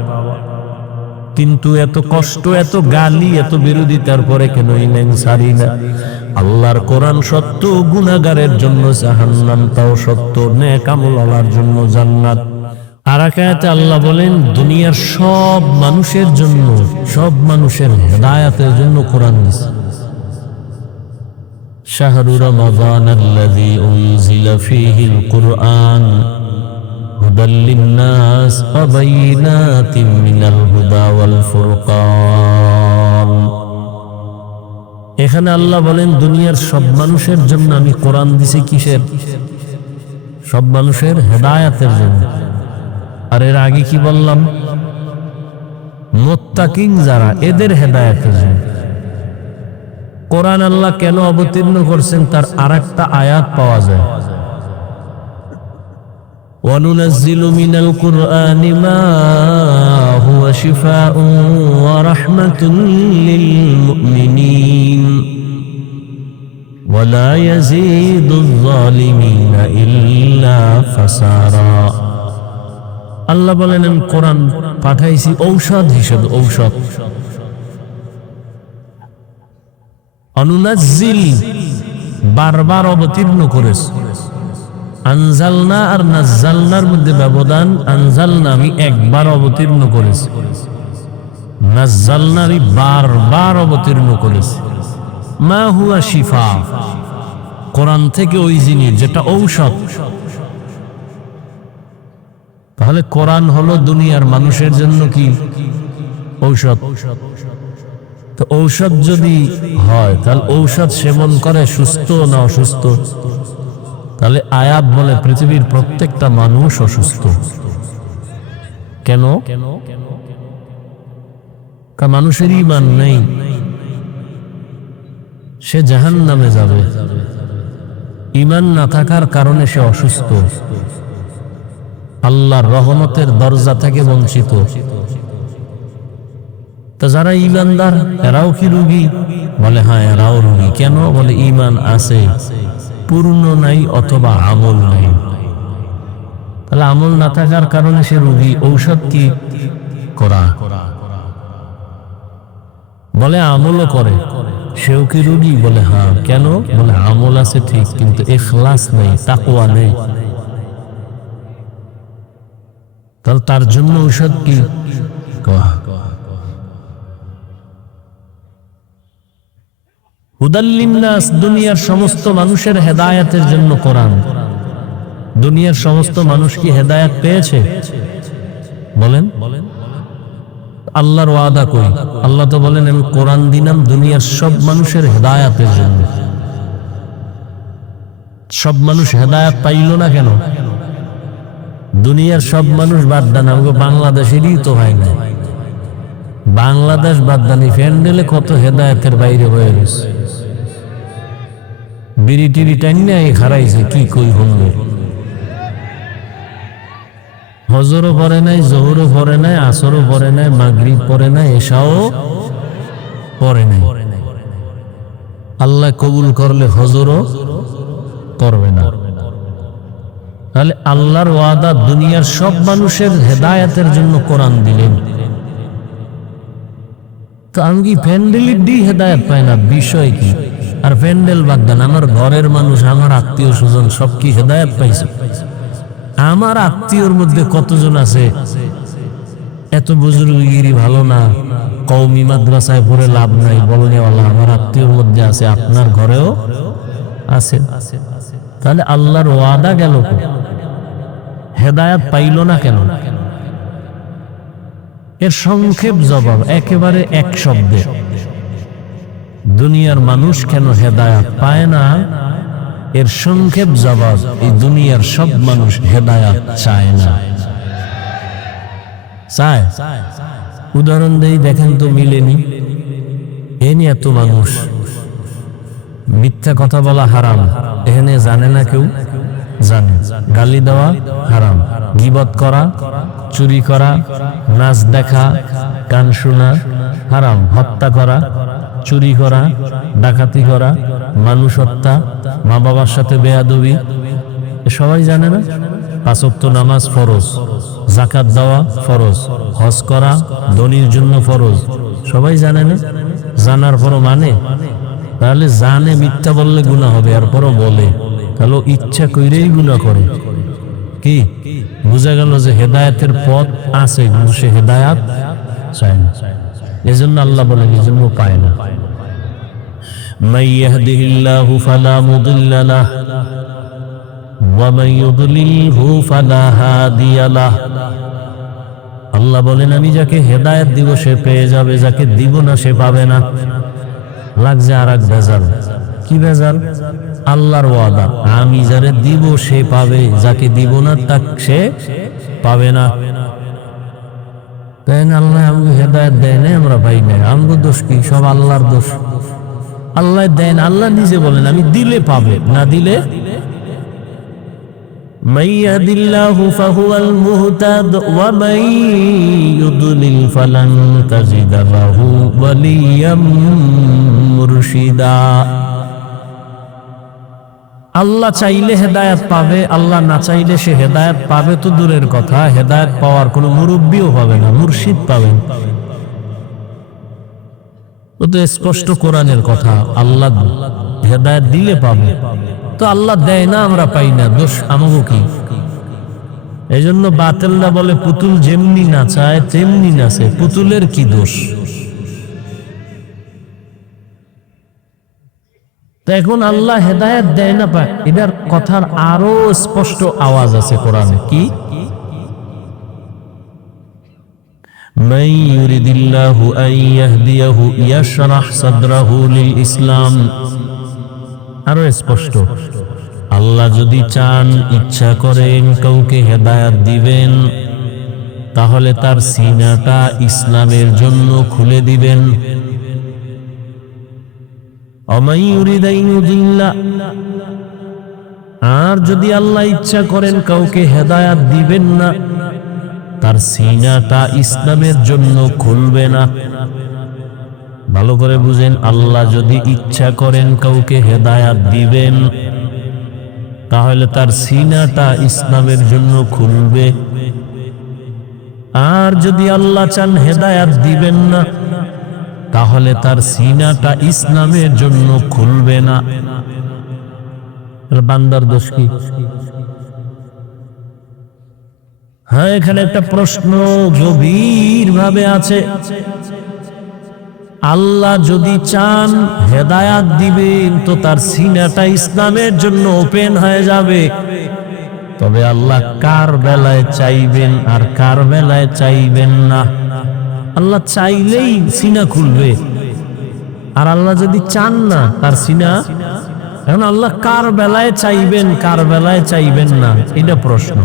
কিন্তু এত কষ্ট, এত গালি, এত বিরোধিতার পরে কেন ইমান ছাড়ি না? আল্লাহর কোরআন সত্য, গুনাহগারের জন্য জাহান্নাম তাও সত্য, নেক আমলওয়ালার জন্য জান্নাত। আর এক আয়াতে আল্লাহ বলেন, দুনিয়ার সব মানুষের জন্য, সব মানুষের হেদায়েতের জন্য কোরআন দিয়েছে। শাহরু রমাদানাল্লাযী উনজিলা ফীহিল কুরআন হুদাল লিন্নাস ওয়া বাইয়িনাতিন মিনাল হুদা ওয়াল ফুরকান। এখানে আল্লাহ বলেন, দুনিয়ার সব মানুষের জন্য আমি কোরআন দিছি। কিসের? সব মানুষের হেদায়েতের জন্য। আর এর আগে কি বললাম? মুত্তাকিন যারা, এদের হেদায়েতের জন্য। কোরআন আল্লাহ কেন অবতীর্ণ করছেন তার আরেকটা আয়াত পাওয়া যায়, وَنُنَزِّلُ مِنَ الْقُرْآنِ مَا هُوَ شِفَاءٌ وَرَحْمَةٌ لِلْمُؤْمِنِينَ وَلَا يَزِيدُ الظَّالِمِينَ إِلَّا خَسَارًا। আল্লাহ বলেন, আমি কোরআন পাঠাইছি ঔষধ হিসেবে, ঔষধ। অনুনাজ্জিল বারবার অবতীর্ণ করেছে। আনজালনা আর নাজ্জালনার মধ্যে ব্যবধান। আনজালনা আমি একবার অবতীর্ণ করেছি, নাজ্জালনারই বারবার অবতীর্ণ করেছি। মা হুয়া শিফা, কোরআন থেকে ওই জিনিস যেটা ঔষধ। তাহলে কোরআন হলো দুনিয়ার মানুষের জন্য কি? ঔষধ। তো ঔষধ যদি হয়, তাহলে ঔষধ সেবন করে সুস্থ না অসুস্থ? তাহলে আয়াত বলে পৃথিবীর প্রত্যেকটা মানুষ অসুস্থ। কেন? মানুষের ঈমান নেই, সে জাহান্নামে যাবে। ঈমান না থাকার কারণে সে অসুস্থ, আল্লাহর রহমতের দরজা থেকে বঞ্চিত। তো যারা ঈমানদার, এরাও কি রোগী? বলে হ্যাঁ, এরাও রোগী। কেন? বলে ঈমান আছে, পূর্ণ নাই, অথবা আমল নাই। তাহলে আমল না থাকার কারণে সে রোগী। ঔষধ কি? করা। বলে আমলও করে, সেও কি রোগী? বলে হ্যাঁ। কেন? বলে আমল আছে ঠিক, কিন্তু ইখলাস নেই, তাকওয়া নেই। তাহলে তার জন্য ঔষধ কি? হুদাল লিন্নাস, দুনিয়ার সমস্ত মানুষের হেদায়েতের জন্য কোরআন। দুনিয়ার সমস্ত মানুষ কি হেদায়েত পেয়েছে? বলেন। আল্লাহর ওয়াদা কই? আল্লাহ তো বলেন, আমি কোরআন দিলাম দুনিয়ার সব মানুষের হেদায়েতের জন্য। সব মানুষ হেদায়েত পাইল না কেন? দুনিয়ার সব মানুষ বাদ দেন, আমাকে বাংলাদেশেরই তো হয় না। বাংলাদেশ বাদ দানি, প্যান্ডেলে কত হেদায়েতের বাইরে হয়ে গেছে। বিড়ি টিড়ি টাইনে হারাইছে, কি কই হল। হজরও পড়ে নাই, জোহরও পড়ে নাই, আসরও পড়ে নাই, মাগরিব পড়ে নাই, এশাও পড়ে নাই। আল্লাহ কবুল করলে হজরও করবে না। তাহলে আল্লাহর ওয়াদা, দুনিয়ার সব মানুষের হেদায়েতের জন্য কোরআন দিলেন। তো আমি কি প্যান্ডেলের দিয়ে হেদায়েত পাই না? বিষয় কি? আর প্যান্ডেল বাদ দেন, আমার ঘরের মানুষ, আমার আত্মীয় স্বজন সব কি হেদায়েত পাইছে? আমার আত্মীয়র মধ্যে কতজন আছে এত বুজুর্গগিরি ভালো না, কওমি মাদ্রাসায় পড়ে লাভ নাই বলনেওয়ালা আমার আত্মীয়র মধ্যে আছে, আপনার ঘরেও আছে। তাহলে আল্লাহর ওয়াদা গেল, হেদায়েত পাইল না কেন? এর সংক্ষেপ জবাব একেবারে এক শব্দে, দুনিয়ার মানুষ কেন হেদায়েত পায় না? এর সংক্ষেপ জবাব, এই দুনিয়ার সব মানুষ হেদায়েত চায় না। চায়? উদাহরণ দেই, দেখেন তো মিলেনি। এনে এত মানুষ, মিথ্যা কথা বলা হারাম, এখানে জানে না কেউ? জানে। গালি দেওয়া হারাম, গীবত করা, চুরি করা, নাচ দেখা, গান শোনা হারাম, হত্যা করা, চুরি করা, ডাকাতি করা, মানুষ হত্যা, মা বাবার সাথে বেয়াদবি, সবাই জানে না? 5 ওয়াক্ত নামাজ ফরজ, যাকাত দেওয়া ফরজ, হজ করা ধনীর জন্য ফরজ, সবাই জানে না? জানার পরও মানে? তাহলে জানে মিথ্যা বললে গুনাহ হবে, এরপরও বলে, তাহলে ইচ্ছা কইরেই গুনাহ করে। কি বুঝা গেল? যে হেদায়েতের পথ আছে কিন্তু সে হেদায়েত চায় না। এজন্য আল্লাহ বলেন, এজন্য পায় না। মান ইয়াহদিহিল্লাহু ফালা মুদিল্লা লাহু ওয়া মান ইউদ্লিলহু ফালা হাদিয়া লাহু। আল্লাহ বলেন, আমি যাকে হেদায়েত দিব সে পেয়ে যাবে, যাকে দিব না সে পাবে না। লাগছে আর এক ভেজাল। কি ভেজাল? আল্লাহর ওয়াদা, আমি যারে দিব সে পাবে, যাকে দিব না তাক সে পাবে না। তাই না? আল্লাহ আমাকে হেদায়েত দেয় না, আমরা পাই না, আমগো দোষ কি? সব আল্লাহর দোষ। আল্লাহ দেন, আল্লাহ নিজে বলেন আমি দিলে পাবে, না দিলে মান ইয়াহদিল্লাহু ফাহুয়াল মুহতাদ ওয়া মান ইউদ্লিল ফালান তাজিদা লাহু ওয়ালিয়াম মুরশিদা। আল্লাহ চাইলে হেদায়েত পাবে, আল্লাহ না চাইলে সে হেদায়েত পাবে তো দূরের কথা, হেদায়েত পাওয়ার কোনো মুরব্বিও পাবে না, মুর্শিদ পাবেন। ও তো স্পষ্ট কোরআনের কথা, আল্লাহ হেদায়েত দিলে পাবে, তো আল্লাহ দেয় না, আমরা পাই না, দোষ আমাগো কি? এই জন্য বাতিলরা বলে পুতুল যেমনি নাচায় তেমনি নাচে, পুতুলের কি দোষ? তো এখন আল্লাহ হেদায়েত দেয় না পায়, এটার কথার আরো স্পষ্ট আওয়াজ আছে কোরআনে। কি? মান ইউরিদিল্লাহু আন ইয়াহদিয়াহু ইয়াশরাহ সাদরাহু লিল ইসলাম। আরো স্পষ্ট, আল্লাহ যদি চান, ইচ্ছা করেন কাউকে হেদায়েত দিবেন, তাহলে তার সিনাটা ইসলামের জন্য খুলে দিবেন। ওয়ামান ইউরিদ আন ইউদিল্লা, আর যদি আল্লাহ ইচ্ছা করেন কাউকে হেদায়েত দিবেন না, তার সিনাটা ইসলামের জন্য খুলবে না। ভালো করে বুঝেন, আল্লাহ যদি ইচ্ছা করেন কাউকে হেদায়েত দিবেন, তাহলে তার সিনাটা ইসলামের জন্য খুলবে। আর যদি আল্লাহ চান হেদায়েত দিবেন না, তাহলে তার সিনাটা ইসলামের জন্য খুলবে না। বান্দার দোষ কি? হ্যাঁ, এখানে একটা প্রশ্ন গভীর ভাবে আছে। আল্লাহ যদি চান হেদায়েত দিবেন, তো তার সিনাটা ইসলামের জন্য ওপেন হয়ে যাবে। তবে আল্লাহ কার বেলায় চাইবেন আর কার বেলায় চাইবেন না? আল্লাহ চাইলেই সিনা খুলবে, আর আল্লাহ যদি চান না তার সিনা, এখন আল্লাহ কার বেলায় চাইবেন কার বেলায় চাইবেন না, এটা প্রশ্ন।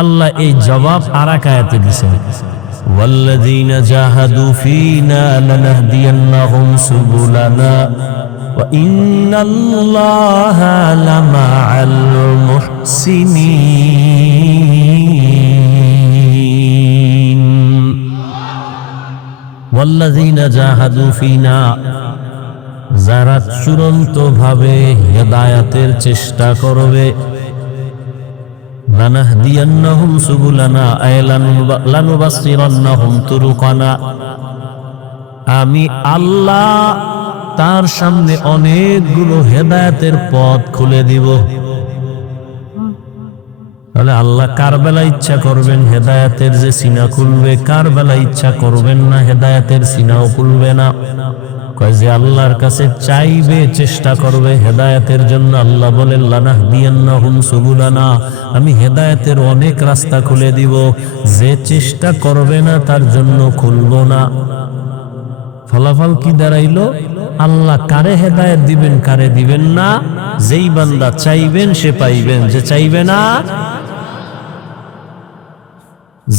আল্লাহ এই জবাব আরেক আয়াতে দিয়েছেন, ওয়াল্লাযীনা জাহাদু ফীনা লানাহদিয়ান্নাহুম সুবুলানা ওয়া ইন্নাল্লাহা লামাআল মুহসিনিন। ওয়াল্লাযীনা জাহাদু ফীনা, যারা চূড়ান্ত ভাবে হেদায়েতের চেষ্টা করবে, লানাহদিয়ান্নাহুম সুবুলানা আয় লানুবাসসিরান্নাহুম তুরুকানা, আমি আল্লাহ তার সামনে অনেকগুলো হেদায়েতের পথ খুলে দিব। তাহলে আল্লাহ কার বেলা ইচ্ছা করবেন হেদায়েতের যে সিনা খুলবে, কার বেলা ইচ্ছা করবেন না হেদায়েতের সিনাও খুলবে না। কয় যে আল্লাহর কাছে চাইবে, চেষ্টা করবে হেদায়েতের জন্য, আল্লাহ বলেন লানাহদিয়ান্নাহুম সুবুলানা, আমি হেদায়েতের অনেক রাস্তা খুলে দিব। যে চেষ্টা করবে না তার জন্য খুলবো না। ফলাফল কি দাঁড়াইলো? আল্লাহ কারে হেদায়েত দিবেন কারে দিবেন না, যেই বান্দা চাইবেন সে পাইবেন, যে চাইবে না।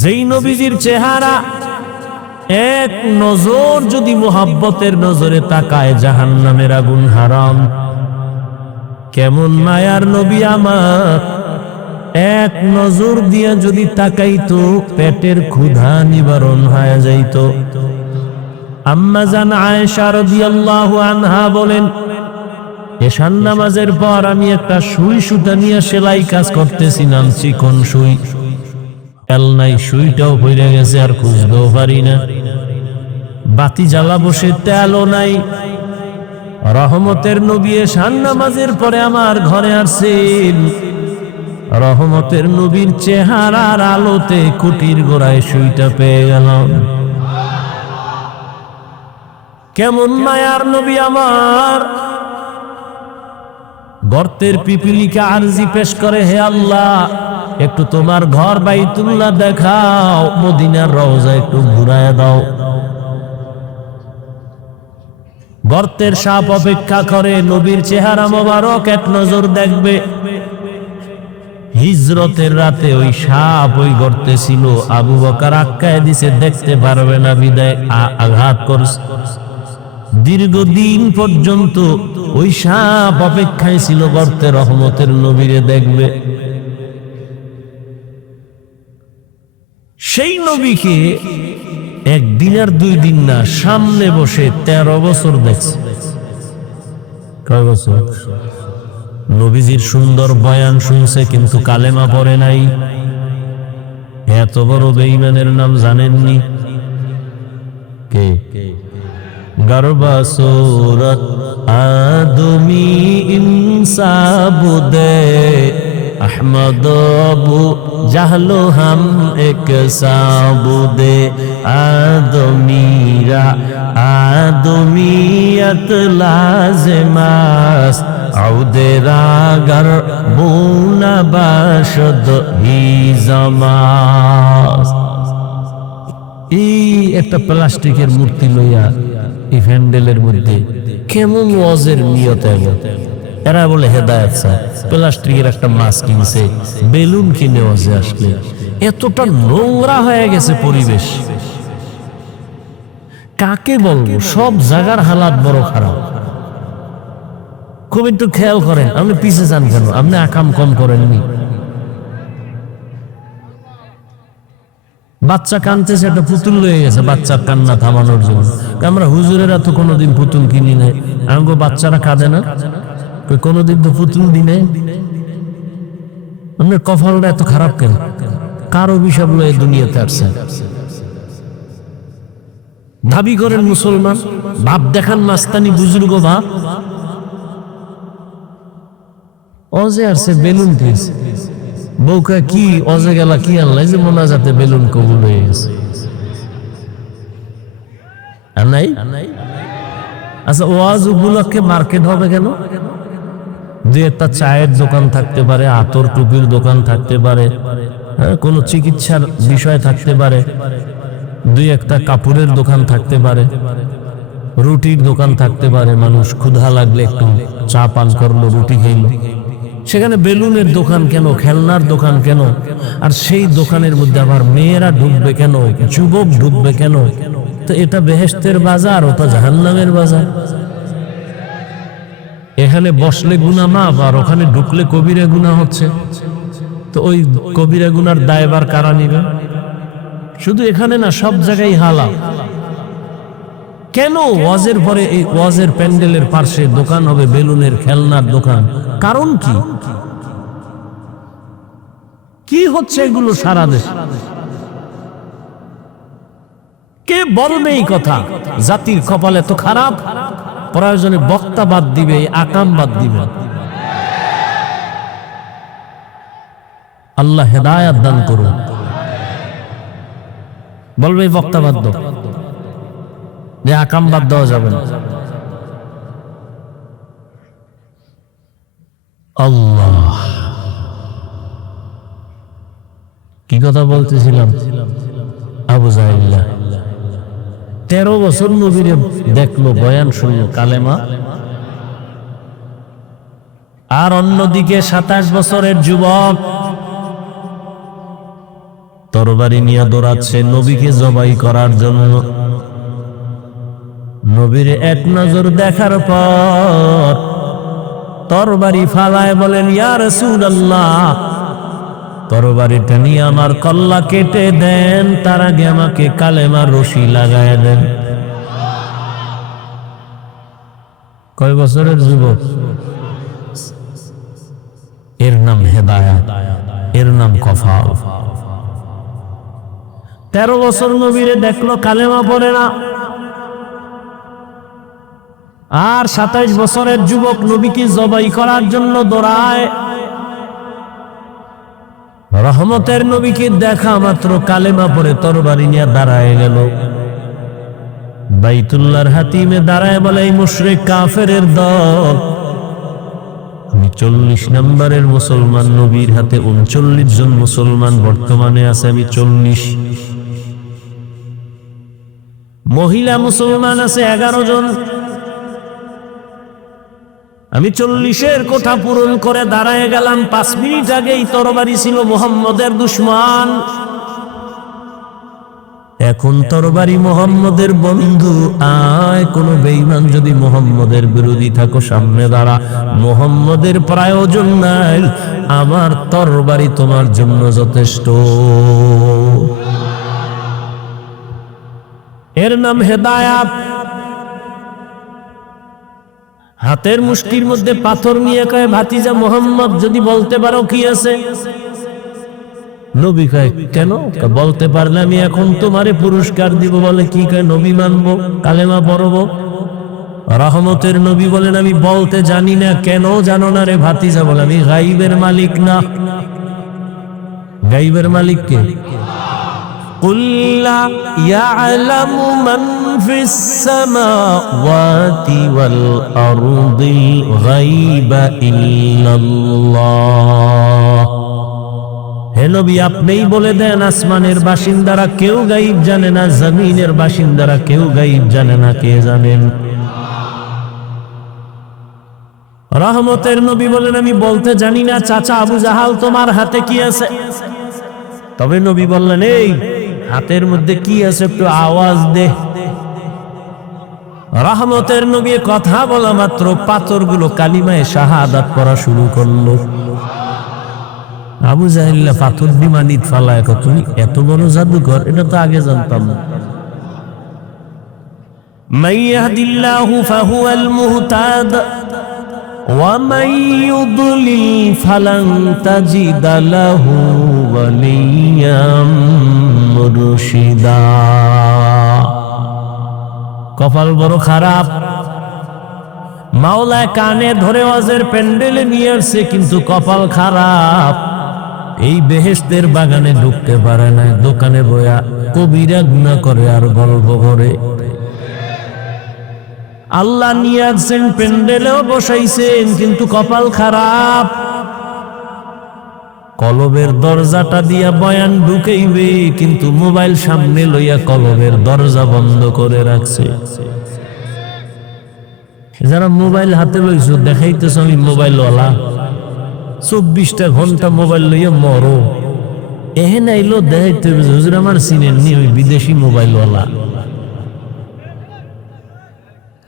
যেই নবীজির চেহারা এক নজর যদি মুহাব্বতের নজরে তাকায় জাহান্নামের আগুন হারাম। কেমন মায়ার নবী আমার, এক নজর দিয়া যদি তাকাইতো পেটের ক্ষুধা নিবারণ হয়ে যাইত। আম্মা জান আয়েশা রাদিয়াল্লাহু আনহা বলেন, এশার নামাজের পর আমি একটা সুই সুতা নিয়ে সেলাই কাজ করতেছিলাম, চিকন সুই, তেল নাই, সুইটাও পড়ে গেছে আর খুঁজতেও পারি না। বাতি জ্বালা বসে তেলও নাই। রহমতের নবী এশার নামাজের পরে আমার ঘরে আসছেন। রহমতের নবীর চেহারার আলোতে কুটির গোড়ায় সুইটা পেয়ে গেলাম। কেমন মায়ার নবী আমার। গর্তের পিপিলিকা আরজি পেশ করে, হে আল্লাহ একটু তোমার ঘর বাইতুল্লাহ দেখাও, মদিনার রওজা একটু ঘুরায় দাও। গর্তের সাপ অপেক্ষা করে নবীর চেহারা মোবারক এক নজর দেখবে। হিজরতের রাতে ওই সাপ ওই গর্তে ছিল, আবু বকর আটকায় দিছে, দেখতে পারবে না বিদায় আঘাত করছে। দীর্ঘদিন পর্যন্ত ওই সাপ অপেক্ষায় ছিল গর্তে রহমতের নবীরে দেখবে। সেই নবীকে একদিন আর 2 দিন না, সামনে বসে 13 বছর দেখছে। কয় বছর? নবীজির সুন্দর বয়ান শুনছে কিন্তু কালেমা পড়ে নাই। এত বড় বেঈমানের নাম জানেননি? কে? গর্বা সুরত আদমি ইনসাবুদে अहमद अबू जहलो हम एक साबुदे आदमीरा आदमीयत लाज़िमास औदेरा गर बुना बाशद ही जमास। এই একটা প্লাস্টিকের মূর্তি লইয়া এই প্যান্ডেলের মধ্যে কেমন ওয়াজের নিয়ত এলো। এরা বলে হেদায়েত চায়, প্লাস্টিকের একটা মাছ কিনছে, বেলুন কিনে ওয়াজে আসলে। এতটা নোংরা হয়ে গেছে পরিবেশ, কাকে বলবো? সব জায়গার হালাত বড় খারাপ। খুব একটু খেয়াল করেন, আপনি পিছে যান কেন? আপনি আকাম কম করেননি? বাচ্চা কাঁদতেছে, একটা পুতুল লয়ে গেছে বাচ্চার কান্না থামানোর জন্য। আমরা হুজুরেরা তো কোনোদিন পুতুল কিনি নাই। আমাকে বাচ্চারা কাঁদে না, কোনোদিন তো পুতুল দিনে। আপনার কপালটা এত খারাপ কেন? কার অভিশাপ লয়ে দুনিয়াতে আসছে? দাবি করেন মুসলমান, ভাব দেখান মাস্তানি বুজুর্গ ভাব। অজে আসছে বেলুন দিয়েছে, বউকা কি অজে গেলা কি আনলাই যে মোনাজাতে বেলুন কবুল হয়ে গেছে। আর নাই? আচ্ছা, ওয়াজ উপলক্ষে মার্কেট হবে কেন? 2-1টা চায়ের দোকান থাকতে পারে, আতর টুপির দোকান থাকতে পারে, কোনো চিকিৎসার বিষয় থাকতে পারে, 2-1টা কাপড়ের দোকান থাকতে পারে, রুটির দোকান থাকতে পারে। মানুষ ক্ষুধা লাগলে একটু চা পান করলো, রুটি খেলো। সেখানে বেলুনের দোকান কেন? খেলনার দোকান কেন? আর সেই দোকানের মধ্যে আবার মেয়েরা ঢুকবে কেন? যুবক ঢুকবে কেন? তো এটা বেহেশতের বাজার, ওটা জাহান্নামের বাজার। এখানে বসলে গুনাহ মাফ, আর ওখানে ঢুকলে কবিরা গুনাহ হচ্ছে। তো ওই কবিরা গুনার দায়ভার কারা নিবে? শুধু এখানে না, সব জায়গায় হালা। কেন ওয়াজের পরে এই ওয়াজের প্যান্ডেলের পাশে দোকান হবে বেলুনের, খেলনার দোকান? কারণ কি? কি হচ্ছে এগুলো সারা দেশ? কে বলবে এই কথা? জাতির কপালে তো খারাপ, প্রয়োজনে বক্তা বাদ দিবে, আকাম বাদ দিবে। আল্লাহ হেদায়াত দান করুন। বলবে বক্তা বাদ দাও, যে আকাম বাদ দেওয়া যাবে না। আল্লাহ, কি কথা বলতেছিলাম? আবু জাহেল 13 বছর নবীরে দেখলো, বয়ান শুনলো, কালেমা। আর অন্যদিকে 27 বছরের যুবক তরবারি নিয়ে দৌড়াচ্ছে নবীকে জবাই করার জন্য। নবীর এক নজর দেখার পর তরবারি ফালায় বলেন, ইয়া রাসূলুল্লাহ, তরবারিটা নিয়ে আমার কল্লা কেটে দেন, তার আগে আমাকে কালেমার রশি লাগায় দেন। কয় বছরের যুবক? এর নাম হেদায়াত, এর নাম কফাল। 13 বছর নবীরে দেখলো, কালেমা পড়ে না। আর 27 বছরের যুবক নবীকে জবাই করার জন্য দৌড়ায়। রহমতের নবীকে দেখা মাত্র কালেমা পড়ে তরবারি নিয়ে দাঁড়ায় গেল। বাইতুল্লাহর হাতিমে দাঁড়ায় বলে, এই মুশরিক কাফেরের দল, আমি 40 নম্বরের মুসলমান, নবীর হাতে 39 জন মুসলমান বর্তমানে আছে, আমি 40। মহিলা মুসলমান আছে 11 জন, আমি 40-এর কোঠা পূরণ করে দাঁড়ায় গেলাম। 5 মিনিট আগেই তরবারি ছিল মুহাম্মদের দুশমন, এখন তরবারি মুহাম্মদের বন্ধু। আয়, কোন বেঈমান যদি মুহাম্মদের বিরোধী থাকো, সামনে দাঁড়া। মুহাম্মদের প্রয়োজন নাই, আমার তরবারি তোমার জন্য যথেষ্ট। এর নাম হেদায়াত। হাতের মুষ্টির মধ্যে পাথর নিয়ে কয়, ভাতিজা মুহাম্মদ, যদি বলতে পারো কি আছে? নবী কয়, কেন? বলতে পারলে আমি এখন তোমারে পুরস্কার দিব। বলে, কি? কয়, নবী মানবো, কালেমা পড়বো। রহমতের নবী বলেন, আমি বলতে জানি না। কেন জানো না রে ভাতিজা? বলে, আমি গাইবের মালিক না। গাইবের মালিক কে? قُلْ لَا يَعْلَمُ مَنْ فِي السَّمَاوَاتِ وَالْأَرْضِ الْغَيْبَ إِلَّا اللَّهُ। হে নবী, আপনিই বলে দেন, আসমানের বাসিন্দারা কেউ গায়ব জানে না, জমিনের বাসিন্দারা কেউ গায়ব জানে না। কে জানেন? রহমতের নবী বলেন, আমি বলতে জানি না। চাচা আবু জাহাল, তোমার হাতে কি আছে? তবে নবী বললেন, এই হাতের মধ্যে কি আছে, একটু আওয়াজ দে। রহমতের নবী কথা বলা মাত্র পাথরগুলো কালিমায়ে শাহাদাত পড়া শুরু করলো। আবু জাহেল পাথর বিমানিত ফালায়, তুমি এত বড় জাদুকর, এটা তো আগে জানতাম না। মান ইয়াহদিল্লাহু ফাহুয়াল মুহতাদ ওয়া মান ইউদ্লিল ফালান তাজিদা লাহু ওয়ালিয়্যাম মুরশিদা। কপাল বড় খারাপ। মাওলা কানে ধরে ওয়াজের প্যান্ডেলে নিয়ে আসছে, কিন্তু কপাল খারাপ। এই বেহেশতের বাগানে ঢুকতে পারে না, দোকানে বয়া কবিরা গুনাহ করে আর গল্প করে। আল্লাহ নিয়ে আসছেন, প্যান্ডেলেও বসাইছেন, কিন্তু কপাল খারাপ। কলবের দরজাটা দিয়া বয়ান ঢুকাইবে, কিন্তু মোবাইল সামনে লইয়া কলবের দরজা বন্ধ করে রাখছে। যারা মোবাইল হাতে লইছো, দেখাইতেছ আমি মোবাইলওয়ালা, 24টা ঘন্টা মোবাইল লইয়া মরো। এহেন আইলো দেখাইতে, হুজুর আমার চিনেননি, ওই বিদেশি মোবাইলওয়ালা।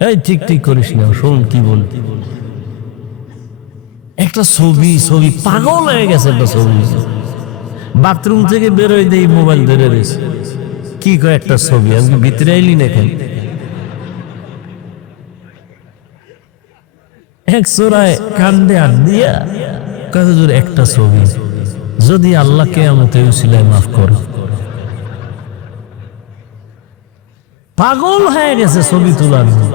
এই ঠিক ঠিক করিস না, শোন কি বল। একটা ছবি পাগল হয়ে গেছে। একটা ছবি বাথরুম থেকে বেরোয় দেই, মোবাইল ধরে রয়েছে। কি কয় একটা ছবি? আমি ভিতরে আইলি না কেন? এক চোরায় কান্দে হাত দিয়া কয়, হুজুর একটা ছবি, যদি আল্লাহ কিয়ামতে উসিলায় মাফ করে। পাগল হয়ে গেছে ছবি তোলার জন্য।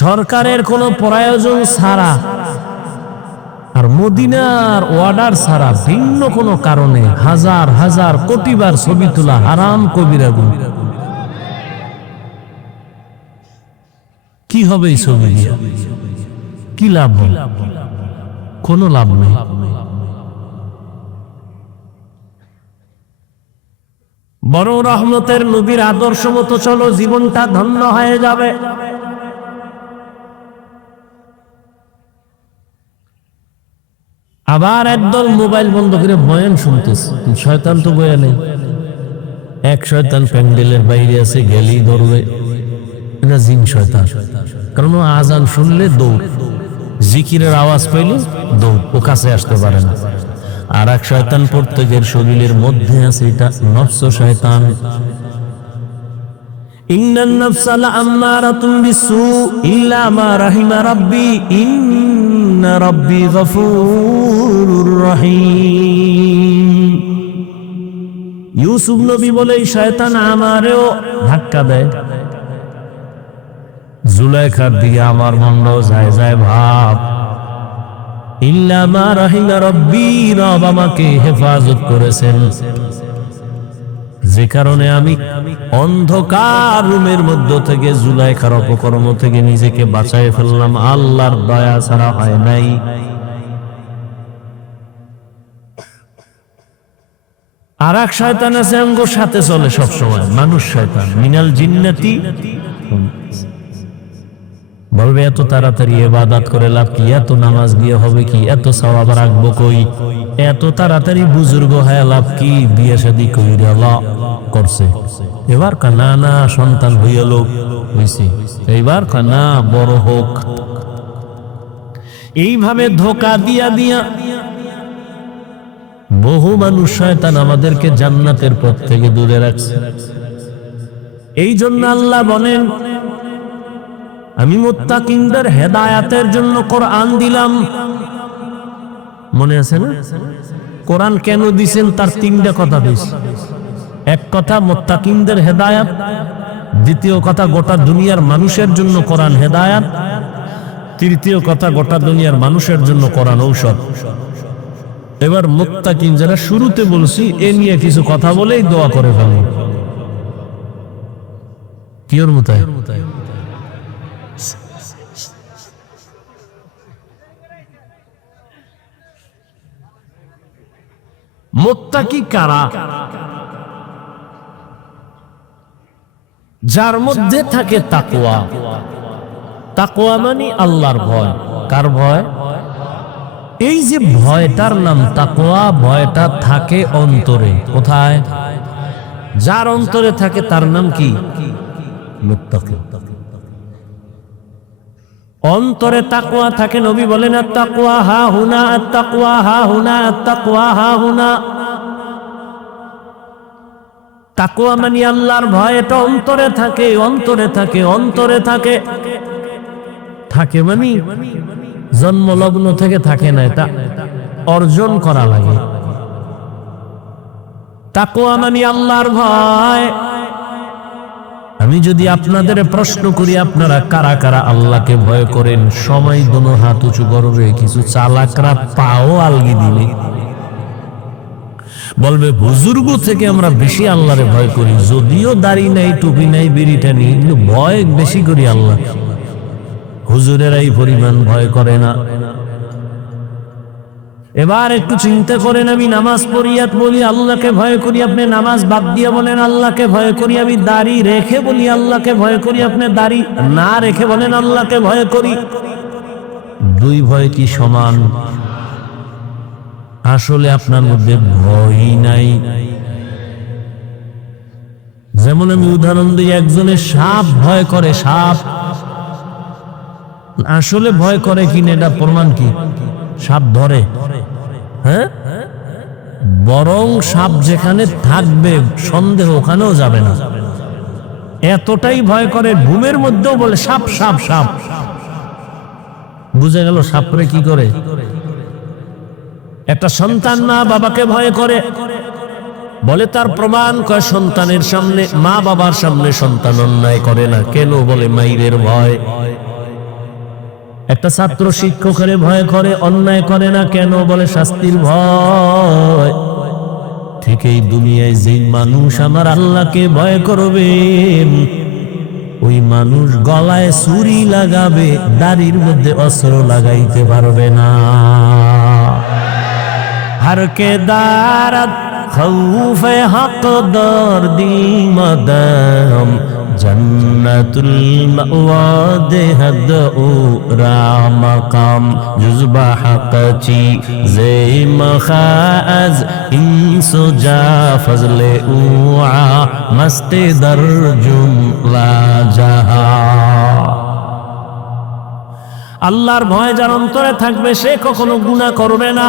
সরকারের কোনো প্রয়োজন ছাড়া আর মদিনার অর্ডার ছাড়া ভিন্ন কোনো কারণে হাজার হাজার কোটিবার ছবি তোলা হারাম কবিরা গুনাহ। কি হবে এই ছবি দিয়ে? কি লাভ হবে? কোনো লাভ নেই। বড় রহমতের নবীর আদর্শ মতো চলো, জীবনটা ধন্য হয়ে যাবে। আবার একদল মোবাইল বন্ধ করে বয়ান শুনতেছে। শয়তান তো বয়ানে, এক শয়তান প্যান্ডেলের বাইরে আছে, গেলেই ধরবে, এটা জিন শয়তান। কারণ ও আজান শুনলে দৌড়, জিকিরের আওয়াজ পাইলে দৌড়, ও কাছে আসতে পারে না। আর এক শয়তান প্রত্যেকের শরীরের মধ্যে আছে, এটা নফস শয়তান। ইন্নান নাফসা লাআম্মারাতুন বিসসু ইল্লা মা রাহিমা রাব্বি ইন্না রাব্বি গফুরুর রহিম। ইউসুফ নবী বলে শয়তান আমারেও ধাক্কা দেয়, জুলাইখার দিকে আমার মনটাও যায় যায় ভাব। ইল্লা মা রাহিমা রাব্বি, রব আমাকে হেফাজত করেছেন, যে কারণে আমি অন্ধকার রুমের মধ্য থেকে জুলাইখার অপকর্ম থেকে নিজেকে বাঁচাই ফেললাম। আল্লাহর দয়া ছাড়া হয় নাই। আর এক শয়তান আছে আঙ্গুর সাথে চলে সবসময়, মানুষ শয়তান, মিনাল জিন্নাতি। বলবে এত তাড়াতাড়ি ইবাদত করে লাভ কি, এত নামাজ দিয়ে হবে কি, এত সওয়াব রাখবো কই, এত তাড়াতাড়ি বুজুর্গ হয়ে লাভ কি, বিয়ে শাদী কইরা আল্লাহ করছে। এবার কানা না সন্তান হইয়া লোক হইছে, এইবার কানা বড় হোক। এইভাবে ধোকা দিয়া দিয়া বহু মানুষ শয়তান আমাদেরকে জান্নাতের পথ থেকে দূরে রাখছে। এই জন্য আল্লাহ বলেন, আমি মুত্তাকিনদের হেদায়াতের জন্য কোরআন দিলাম। মনে আছে না? কোরআন কেন দিছেন তার তিনটা কথা দিয়েছে। এক কথা মুত্তাকিনদের হেদায়াত, দ্বিতীয় কথা গোটা দুনিয়ার মানুষের জন্য কোরআন হেদায়াত, তৃতীয় কথা গোটা দুনিয়ার মানুষের জন্য কোরআন ঔষধ। এবার মুত্তাকিন যারা, শুরুতে বলছি এ নিয়ে কিছু কথা বলেই দোয়া করে ফেলব। কি ওর মুতায় মুত্তাকি কারা? যার মধ্যে থাকে তাকওয়া। তাকওয়া মানে আল্লাহর ভয়। কার ভয়? এই যে ভয়টার নাম তাকওয়া, ভয়টা থাকে অন্তরে। কোথায়? যার অন্তরে থাকে তার নাম কি? মুত্তাকি। অন্তরে তাকওয়া থাকে। নবী বলেন আত-তাকওয়া হা হুনা, আত-তাকওয়া হা হুনা, আত-তাকওয়া হা হুনা। তাকওয়া মানে আল্লাহর ভয়, এটা অন্তরে থাকে, অন্তরে থাকে, অন্তরে থাকে। থাকে মানে জন্মলগ্ন থেকে থাকে না, এটা অর্জন করা লাগে। তাকওয়া মানে আল্লাহর ভয়। আমি যদি আপনাদের প্রশ্ন করি, আপনারা কারা কারা আল্লাহকে ভয় করেন? সময় দোনো হাত উঁচু করবে। কিছু চালাকরা পাও আলগি দিবে, বলবে বুজুর্গ থেকে আমরা বেশি আল্লাহরে ভয় করি, যদিও দাড়ি নাই, টুপি নাই, বিড়িটা নেই, কিন্তু ভয় বেশি করি আল্লাহ। হুজুরেরা এই পরিমাণ ভয় করে না। এবার একটু চিন্তা করেন, আমি নামাজ পড়িয়াত বলি আল্লাহকে ভয় করি, আপনি নামাজ বাদ দিয়ে বলেন আল্লাহকে ভয় করি। আমি দাড়ি রেখে বলি আল্লাহকে ভয় করি, আপনি দাড়ি না রেখে বলেন আল্লাহকে ভয় করি। দুই ভয় কি সমান? আসলে আপনার মধ্যে ভয়ই নাই। যেমন আমি উদাহরণ দিই, একজনের সাপ ভয় করে, সাপ আসলে ভয় করে কিনা এটা প্রমাণ কি? সাপ ধরে, হ্যাঁ, বরং সাপ যেখানে থাকবে সন্দেহ ওখানেও যাবে না, এতটাই ভয় করে। ঘুমের মধ্যেও বলে সাপ সাপ সাপ। বুঝে গেল সাপরে কি করে। একটা সন্তান মা বাবাকে ভয় করে, বলে তার প্রমাণ কয় সন্তানের সামনে, মা বাবার সামনে সন্তান অন্যায় করে না কেন? বলে মাইরের ভয়। একটা ছাত্র শিক্ষকের ভয় করে, অন্যায় করে না কেন? বলে শাস্তির ভয়। ঠিক এই দুনিয়ায় যে মানুষ আমার আল্লাহকে ভয় করবে, ওই মানুষ গলায় ছুরি লাগাবে, দাড়ির মধ্যে অস্ত্র লাগাইতে পারবে না। हर के दारत खौफ हक दर्दी मदम जन्नतुल मअवा देहद उरा मकाम जुज़बा हक़ची ज़े मखाज़ इंसो जा फज़ले उआ मस्ते दर जुमला जहा। আল্লাহর ভয় যার অন্তরে থাকবে সে কখনো গুনাহ করবে না।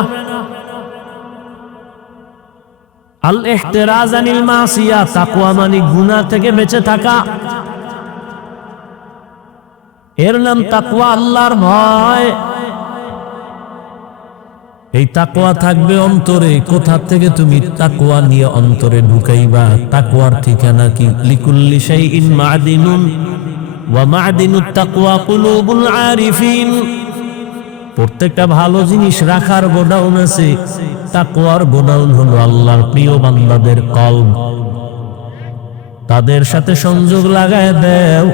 আল ইহতিরাজ আনিল মাসিয়া, তাকওয়া মানে গুনাহ থেকে বেঁচে থাকা। এর নাম তাকওয়া, আল্লাহর ভয়। এই তাকওয়া থাকবে অন্তরে। কোথা থেকে তুমি তাকওয়া নিয়ে অন্তরে ঢুকাইবা? তাকওয়ার ঠিকানা কি? লিকুল্লি শাইইন মা'দিনুন ওয়া মা'দিনুত তাকওয়া কুলুবুল আরিফিন। প্রত্যেকটা ভালো জিনিস রাখার গোডাউন আছে, তাকওয়ার গোডাউন হলো আল্লাহর প্রিয় বান্দাদের কলব। তাদের সাথে সংযোগ লাগায় দাও,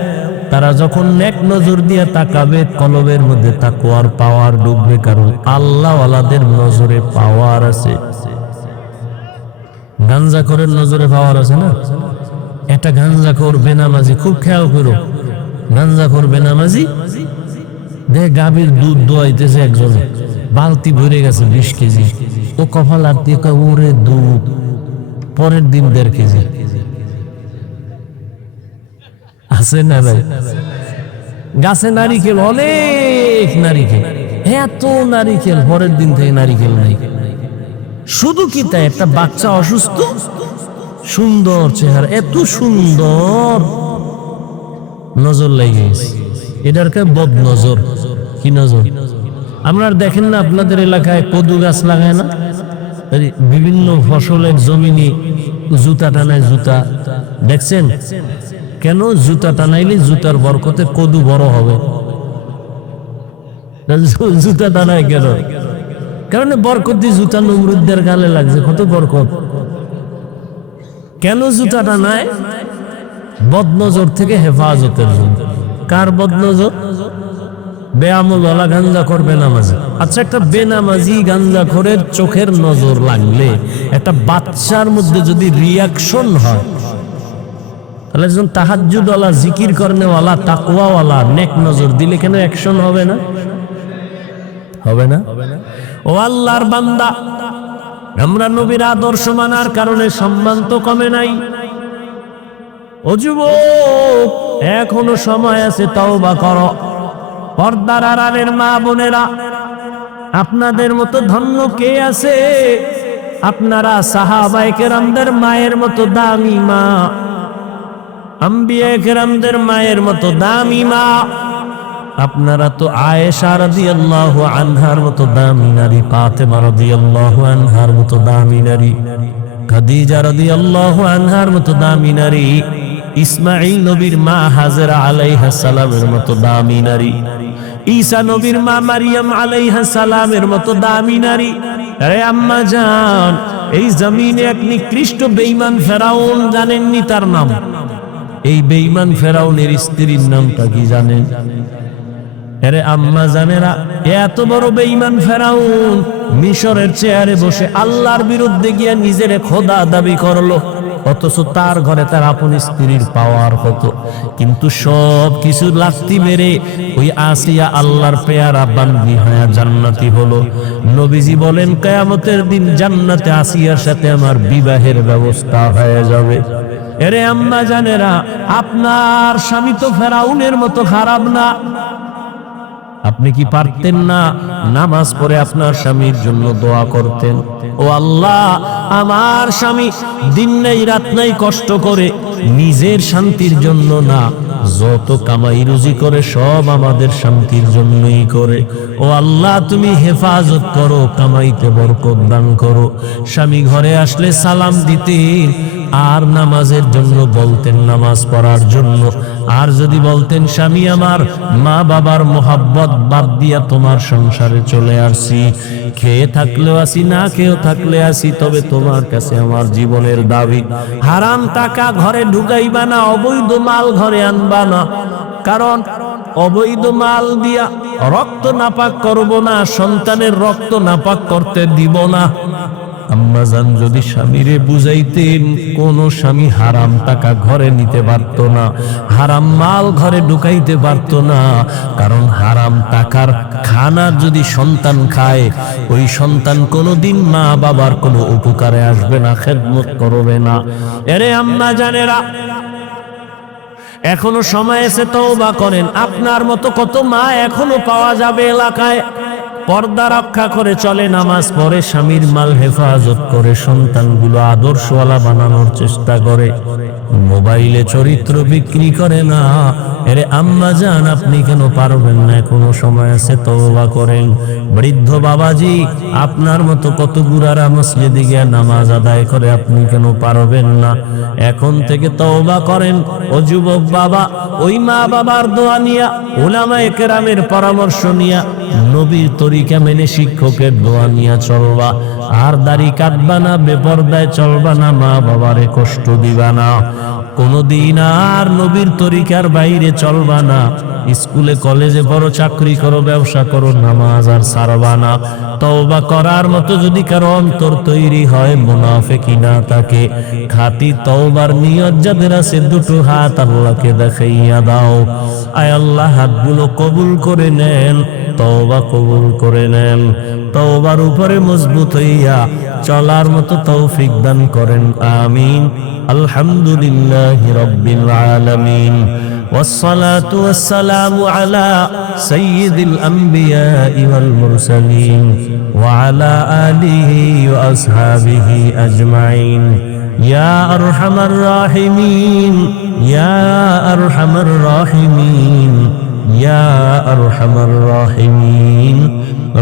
তারা যখন নেক নজর দিয়ে তাকাবে কলবের মধ্যে তাকওয়ার পাওয়ার ডুববে, কারণ আল্লাহওয়ালাদের নজরে পাওয়ার আছে। গাঞ্জাখোরের নজরে পাওয়ার আছে না? একটা গাঞ্জাখোর বেনামাজি, খুব খেয়াল করো, গাঞ্জাখোর বেনামাজি দেখ গাভীর দুধ দোয়াইতেছে একজনে, বালতি ভরে গেছে 20 কেজি। ও কপাল আর দিয়ে ওরে দুধ, পরের দিন 1.5 কেজি। আছে না ভাই? গাছে নারিকেল, অনেক নারিকেল, এত নারিকেল, পরের দিন থেকে নারিকেল নাই। শুধু কি তাই? একটা বাচ্চা অসুস্থ, সুন্দর চেহারা, এত সুন্দর, নজর লেগে গেছে। এটারকে বদ নজর। কি নজর? আমরা দেখেন না আপনাদের এলাকায় কদু গাছ লাগায় না? বিভিন্ন ফসলের জমিনে জুতা টানায়, জুতা দেখছেন? কেন? জুতা টানাইলে জুতার বরকতে কদু বড় হবে। জুতা টানায় কেন? কারণ বরকতি জুতা নমরুদদের গালে লাগছে, কত বরকত। কেন জুতা টানায়? বদনজর থেকে হেফাজতের জন্য। কার বদনজর? বেআমলওয়ালা গাঞ্জাখোর বেনামাজি। আচ্ছা, একটা বেনামাজি গাঞ্জাখোরের চোখের নজর লাগলে একটা বাচ্চার মধ্যে যদি রিয়াকশন হয়, তাহলে একজন তাহাজ্জুদওয়ালা, জিকির করনেওয়ালা, তাকওয়াওয়ালা নেক নজর দিলে কেন অ্যাকশন হবে না? হবে না? ও আল্লাহর বান্দা, আমরা নবীর আদর্শ মানার কারণে সম্মান তো কমে নাই। ও যুবক, এখনো সময় আছে, তওবা করো। পর্দার আড়ালের মা বোনেরা, আপনাদের মতো ধন্য কে আছে? আপনারা সাহাবায়ে কেরামদের মায়ের মতো দামি মা, আম্বিয়ায়ে কেরামদের মায়ের মতো দামি মা। আপনারা তো আয়েশা রাদিয়াল্লাহু আনহার মতো দামি নারী, ফাতেমা রাদিয়াল্লাহু আনহার মতো দামি নারী, খাদিজা রাদিয়াল্লাহু আনহার মতো দামি নারী, ইসমাঈল নবীর মা হাজেরা আলাইহিস সালামের মতো দামি নারী, ঈসা নবীর মা মারিয়াম আলাইহিস সালামের মতো দামি নারী। আরে আম্মা জান, এই জমিনে এক নিকৃষ্ট বেঈমান ফেরাউন, জানেননি তার নাম? এই বেঈমান ফেরাউনের স্ত্রীর নামটা কি জানেন? আরে আম্মা জানেরা, এত বড় বেঈমান ফেরাউন মিশরের চেয়ারে বসে আল্লাহর বিরুদ্ধে গিয়া নিজের খোদা দাবি করলো, অথচ তার ঘরে তার আপন স্ত্রীর পাওয়ার হতো। কিন্তু সব কিছু লাথি মেরে ওই আসিয়া আল্লাহর পেয়ারা বান্দি হয়ে জান্নাতি হলো। নবীজি বলেন, কিয়ামতের দিন জান্নাতে আসিয়ার সাথে আমার বিবাহের ব্যবস্থা হয়ে যাবে। এরে আম্মা জানেরা, আপনার স্বামী তো ফেরাউনের মতো খারাপ না। আপনি কি পারতেন না নামাজ পড়ে আপনার স্বামীর জন্য দোয়া করতেন? ও আল্লাহ, আমার স্বামী দিন নাই রাত নাই কষ্ট করে নিজের শান্তির জন্য না, যত কামাই রুজি করে সব আমাদের শান্তির জন্যই করে। ও আল্লাহ, তুমি হেফাজত করো, কামাইতে বরকত দান করো। স্বামী ঘরে আসলে সালাম দিতেন, আর নামাজের জন্য বলতেন, নামাজ পড়ার জন্য। আর যদি বলতেন, স্বামী আমার মা বাবার মোহাব্বত বাদ দিয়া তোমার সংসারে চলে আসছি, খেয়ে থাকলেও আসি, না খেয়েও থাকলে আসি, তবে তোমার কাছে আমার জীবনের দাবি, হারাম টাকা ঘরে ঢুকাইবা না, অবৈধ মাল ঘরে আনবা না, কারণ অবৈধ মাল দিয়া রক্ত নাপাক করব না, সন্তানের রক্ত নাপাক করতে দিব না। আম্মাজান যদি স্বামীরে বুঝাইতেন, কোন স্বামী হারাম টাকা ঘরে নিতে পারত না, হারাম মাল ঘরে ঢুকাইতে পারত না, কারণ হারাম টাকার খানা যদি সন্তান খায়, ওই সন্তান কোনোদিন মা বাবার কোনো উপকারে আসবে না, খেদমত করবে না। এরে আম্মাজানেরা, এখনো সময় এসে তওবা করেন। আপনার মতো কত মা এখনো পাওয়া যাবে এলাকায়, পর্দা রক্ষা করে চলে, নামাজ পড়ে, স্বামীর মাল হেফাজত করে, সন্তানগুলো আদর্শওয়ালা বানানোর চেষ্টা করে, মোবাইলে চরিত্র বিক্রি করে না। এরে আম্মা জান, আপনি কেন পারবেন না? এখনো সময় আছে, তওবা করেন। বৃদ্ধ বাবাজি, আপনার মতো কত বুড়ারা মসজিদে গিয়ে নামাজ আদায় করে, আপনি কেন পারবেন না? এখন থেকে তওবা করেন। ও যুবক বাবা, ওই মা বাবার দোয়া নিয়া, উলামায়ে কেরামের পরামর্শ নিয়া, নবীর তরিকা মেনে শিক্ষকের দোয়া নিয়া চলবা। আর দাড়ি কাটবা না, বেপরদায় চলবা না, মা বাবারে কষ্ট দিবা না, কোনদিন আর নবীর তরিকার বাইরে চলবা না। স্কুলে কলেজে পড়ো, চাকরি করো, ব্যবসা করো, নামাজ আর ছাড়বা না। তওবা করার মতো যদি কারো অন্তর তৈরি হয়, মুনাফিকি না থাকে, খাঁটি তওবার নিয়ত যাদের আছে, দুটো হাত আল্লাহকে দেখাইয়া দাও। আয় আল্লাহ, হাতগুলো কবুল করে নেন, তওবা কবুল করে নেন। তওবার উপরে মজবুত হইয়া চলার মতো তৌফিক দান করেন, আমিন। আলহামদুলিল্লাহি রাব্বিল আলামিন, والصلاة والسلام على سيد الأنبياء والمرسلين وعلى آله وأصحابه أجمعين. يا أرحم الراحمين، يا أرحم الراحمين، يا أرحم الراحمين.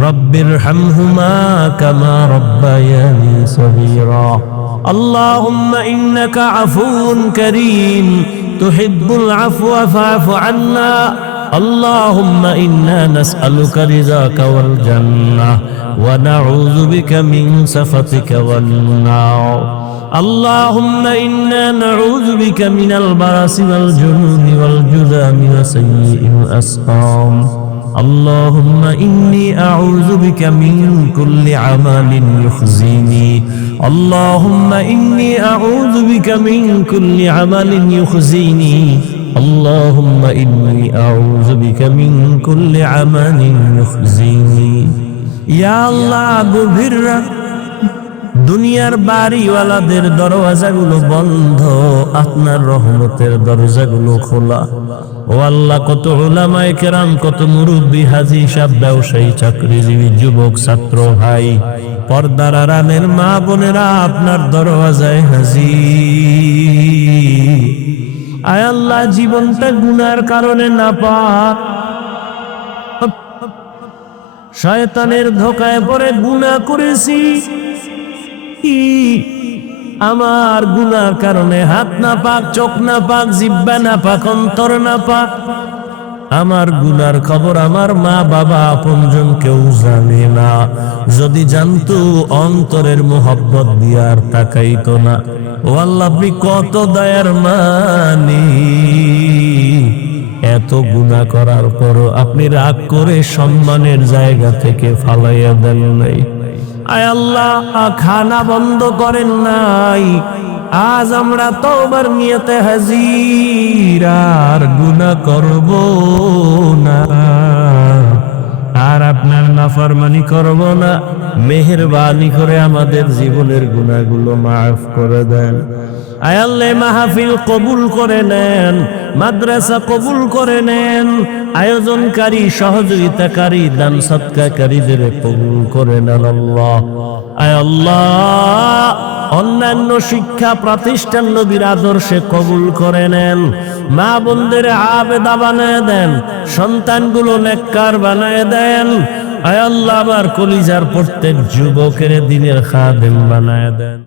رب ارحمهما كما ربياني صغيرا. اللهم إنك عفو كريم تحب العفو فاعف عنا. اللهم إنا نسألك رضاك والجنة ونعوذ بك من سخطك والنار. اللهم إنا نعوذ بك من البرص والجنون والجذام وسيء الأسقام. اللهم إني أعوذ بك من كل عمل يخزيني. اللهم إني أعوذ بك من كل عمل يخزيني. اللهم إني أعوذ بك من كل عمل يخزيني. يا الله গভীর দুনিয়ার বাড়িওয়ালাদের দরওয়াজাগুলো বন্ধ, আপনার রহমতের দরজাগুলো খোলা। ও আল্লাহ, কত উলামায়ে কেরাম, কত মুরব্বী, হাজী সাহেব, ব্যবসায়ী, চাকরিজীবী, যুবক, ছাত্র ভাই, পর্দার আড়ালের মা বোনেরা আপনার দরওয়াজায় হাজির। আয় আল্লাহ, জীবনটা গুনার কারণে নাপাক, শয়তানের ধোকায় পড়ে গুনাহ করেছি। আমার গুনার কারণে হাত না পাক, চোখ না পাক, জিহ্বা না পাক, অন্তর না পাক। আমার গুনার খবর আমার মা বাবা আপনজন কেউ জানে না। যদি জানতো, অন্তরের মোহব্বত দিয়ে আর তাকাইতো না। ও আল্লাহ, আপনি কত দয়ার মানি, এত গুনাহ করার পরও আপনি রাগ করে সম্মানের জায়গা থেকে ফালাইয়া দেন নাই। আয় আল্লাহ, খানা বন্ধ করেন নাই। আজ আমরা তওবার নিয়তে হাজির, আর গুনাহ করব না, আর আপনার নাফরমানি করব না। মেহেরবানি করে আমাদের জীবনের গুনাহগুলো মাফ করে দেন। আয় আল্লাহ, মাহফিল কবুল করে নেন, মাদ্রাসা কবুল করে নেন, আয়োজনকারী, সহযোগিতাকারী, দান সৎকারীদের কবুল করে নেন আল্লাহ। আয় আল্লাহ, অন্যান্য শিক্ষা প্রতিষ্ঠান নবীর আদর্শে কবুল করে নেন, মা বোনদের আবেদা বানায় দেন, সন্তানগুলো নেককার বানায় দেন। আয় আল্লাহ, আমার কলিজার প্রত্যেক যুবকের দ্বীনের খাদেম বানায় দেন।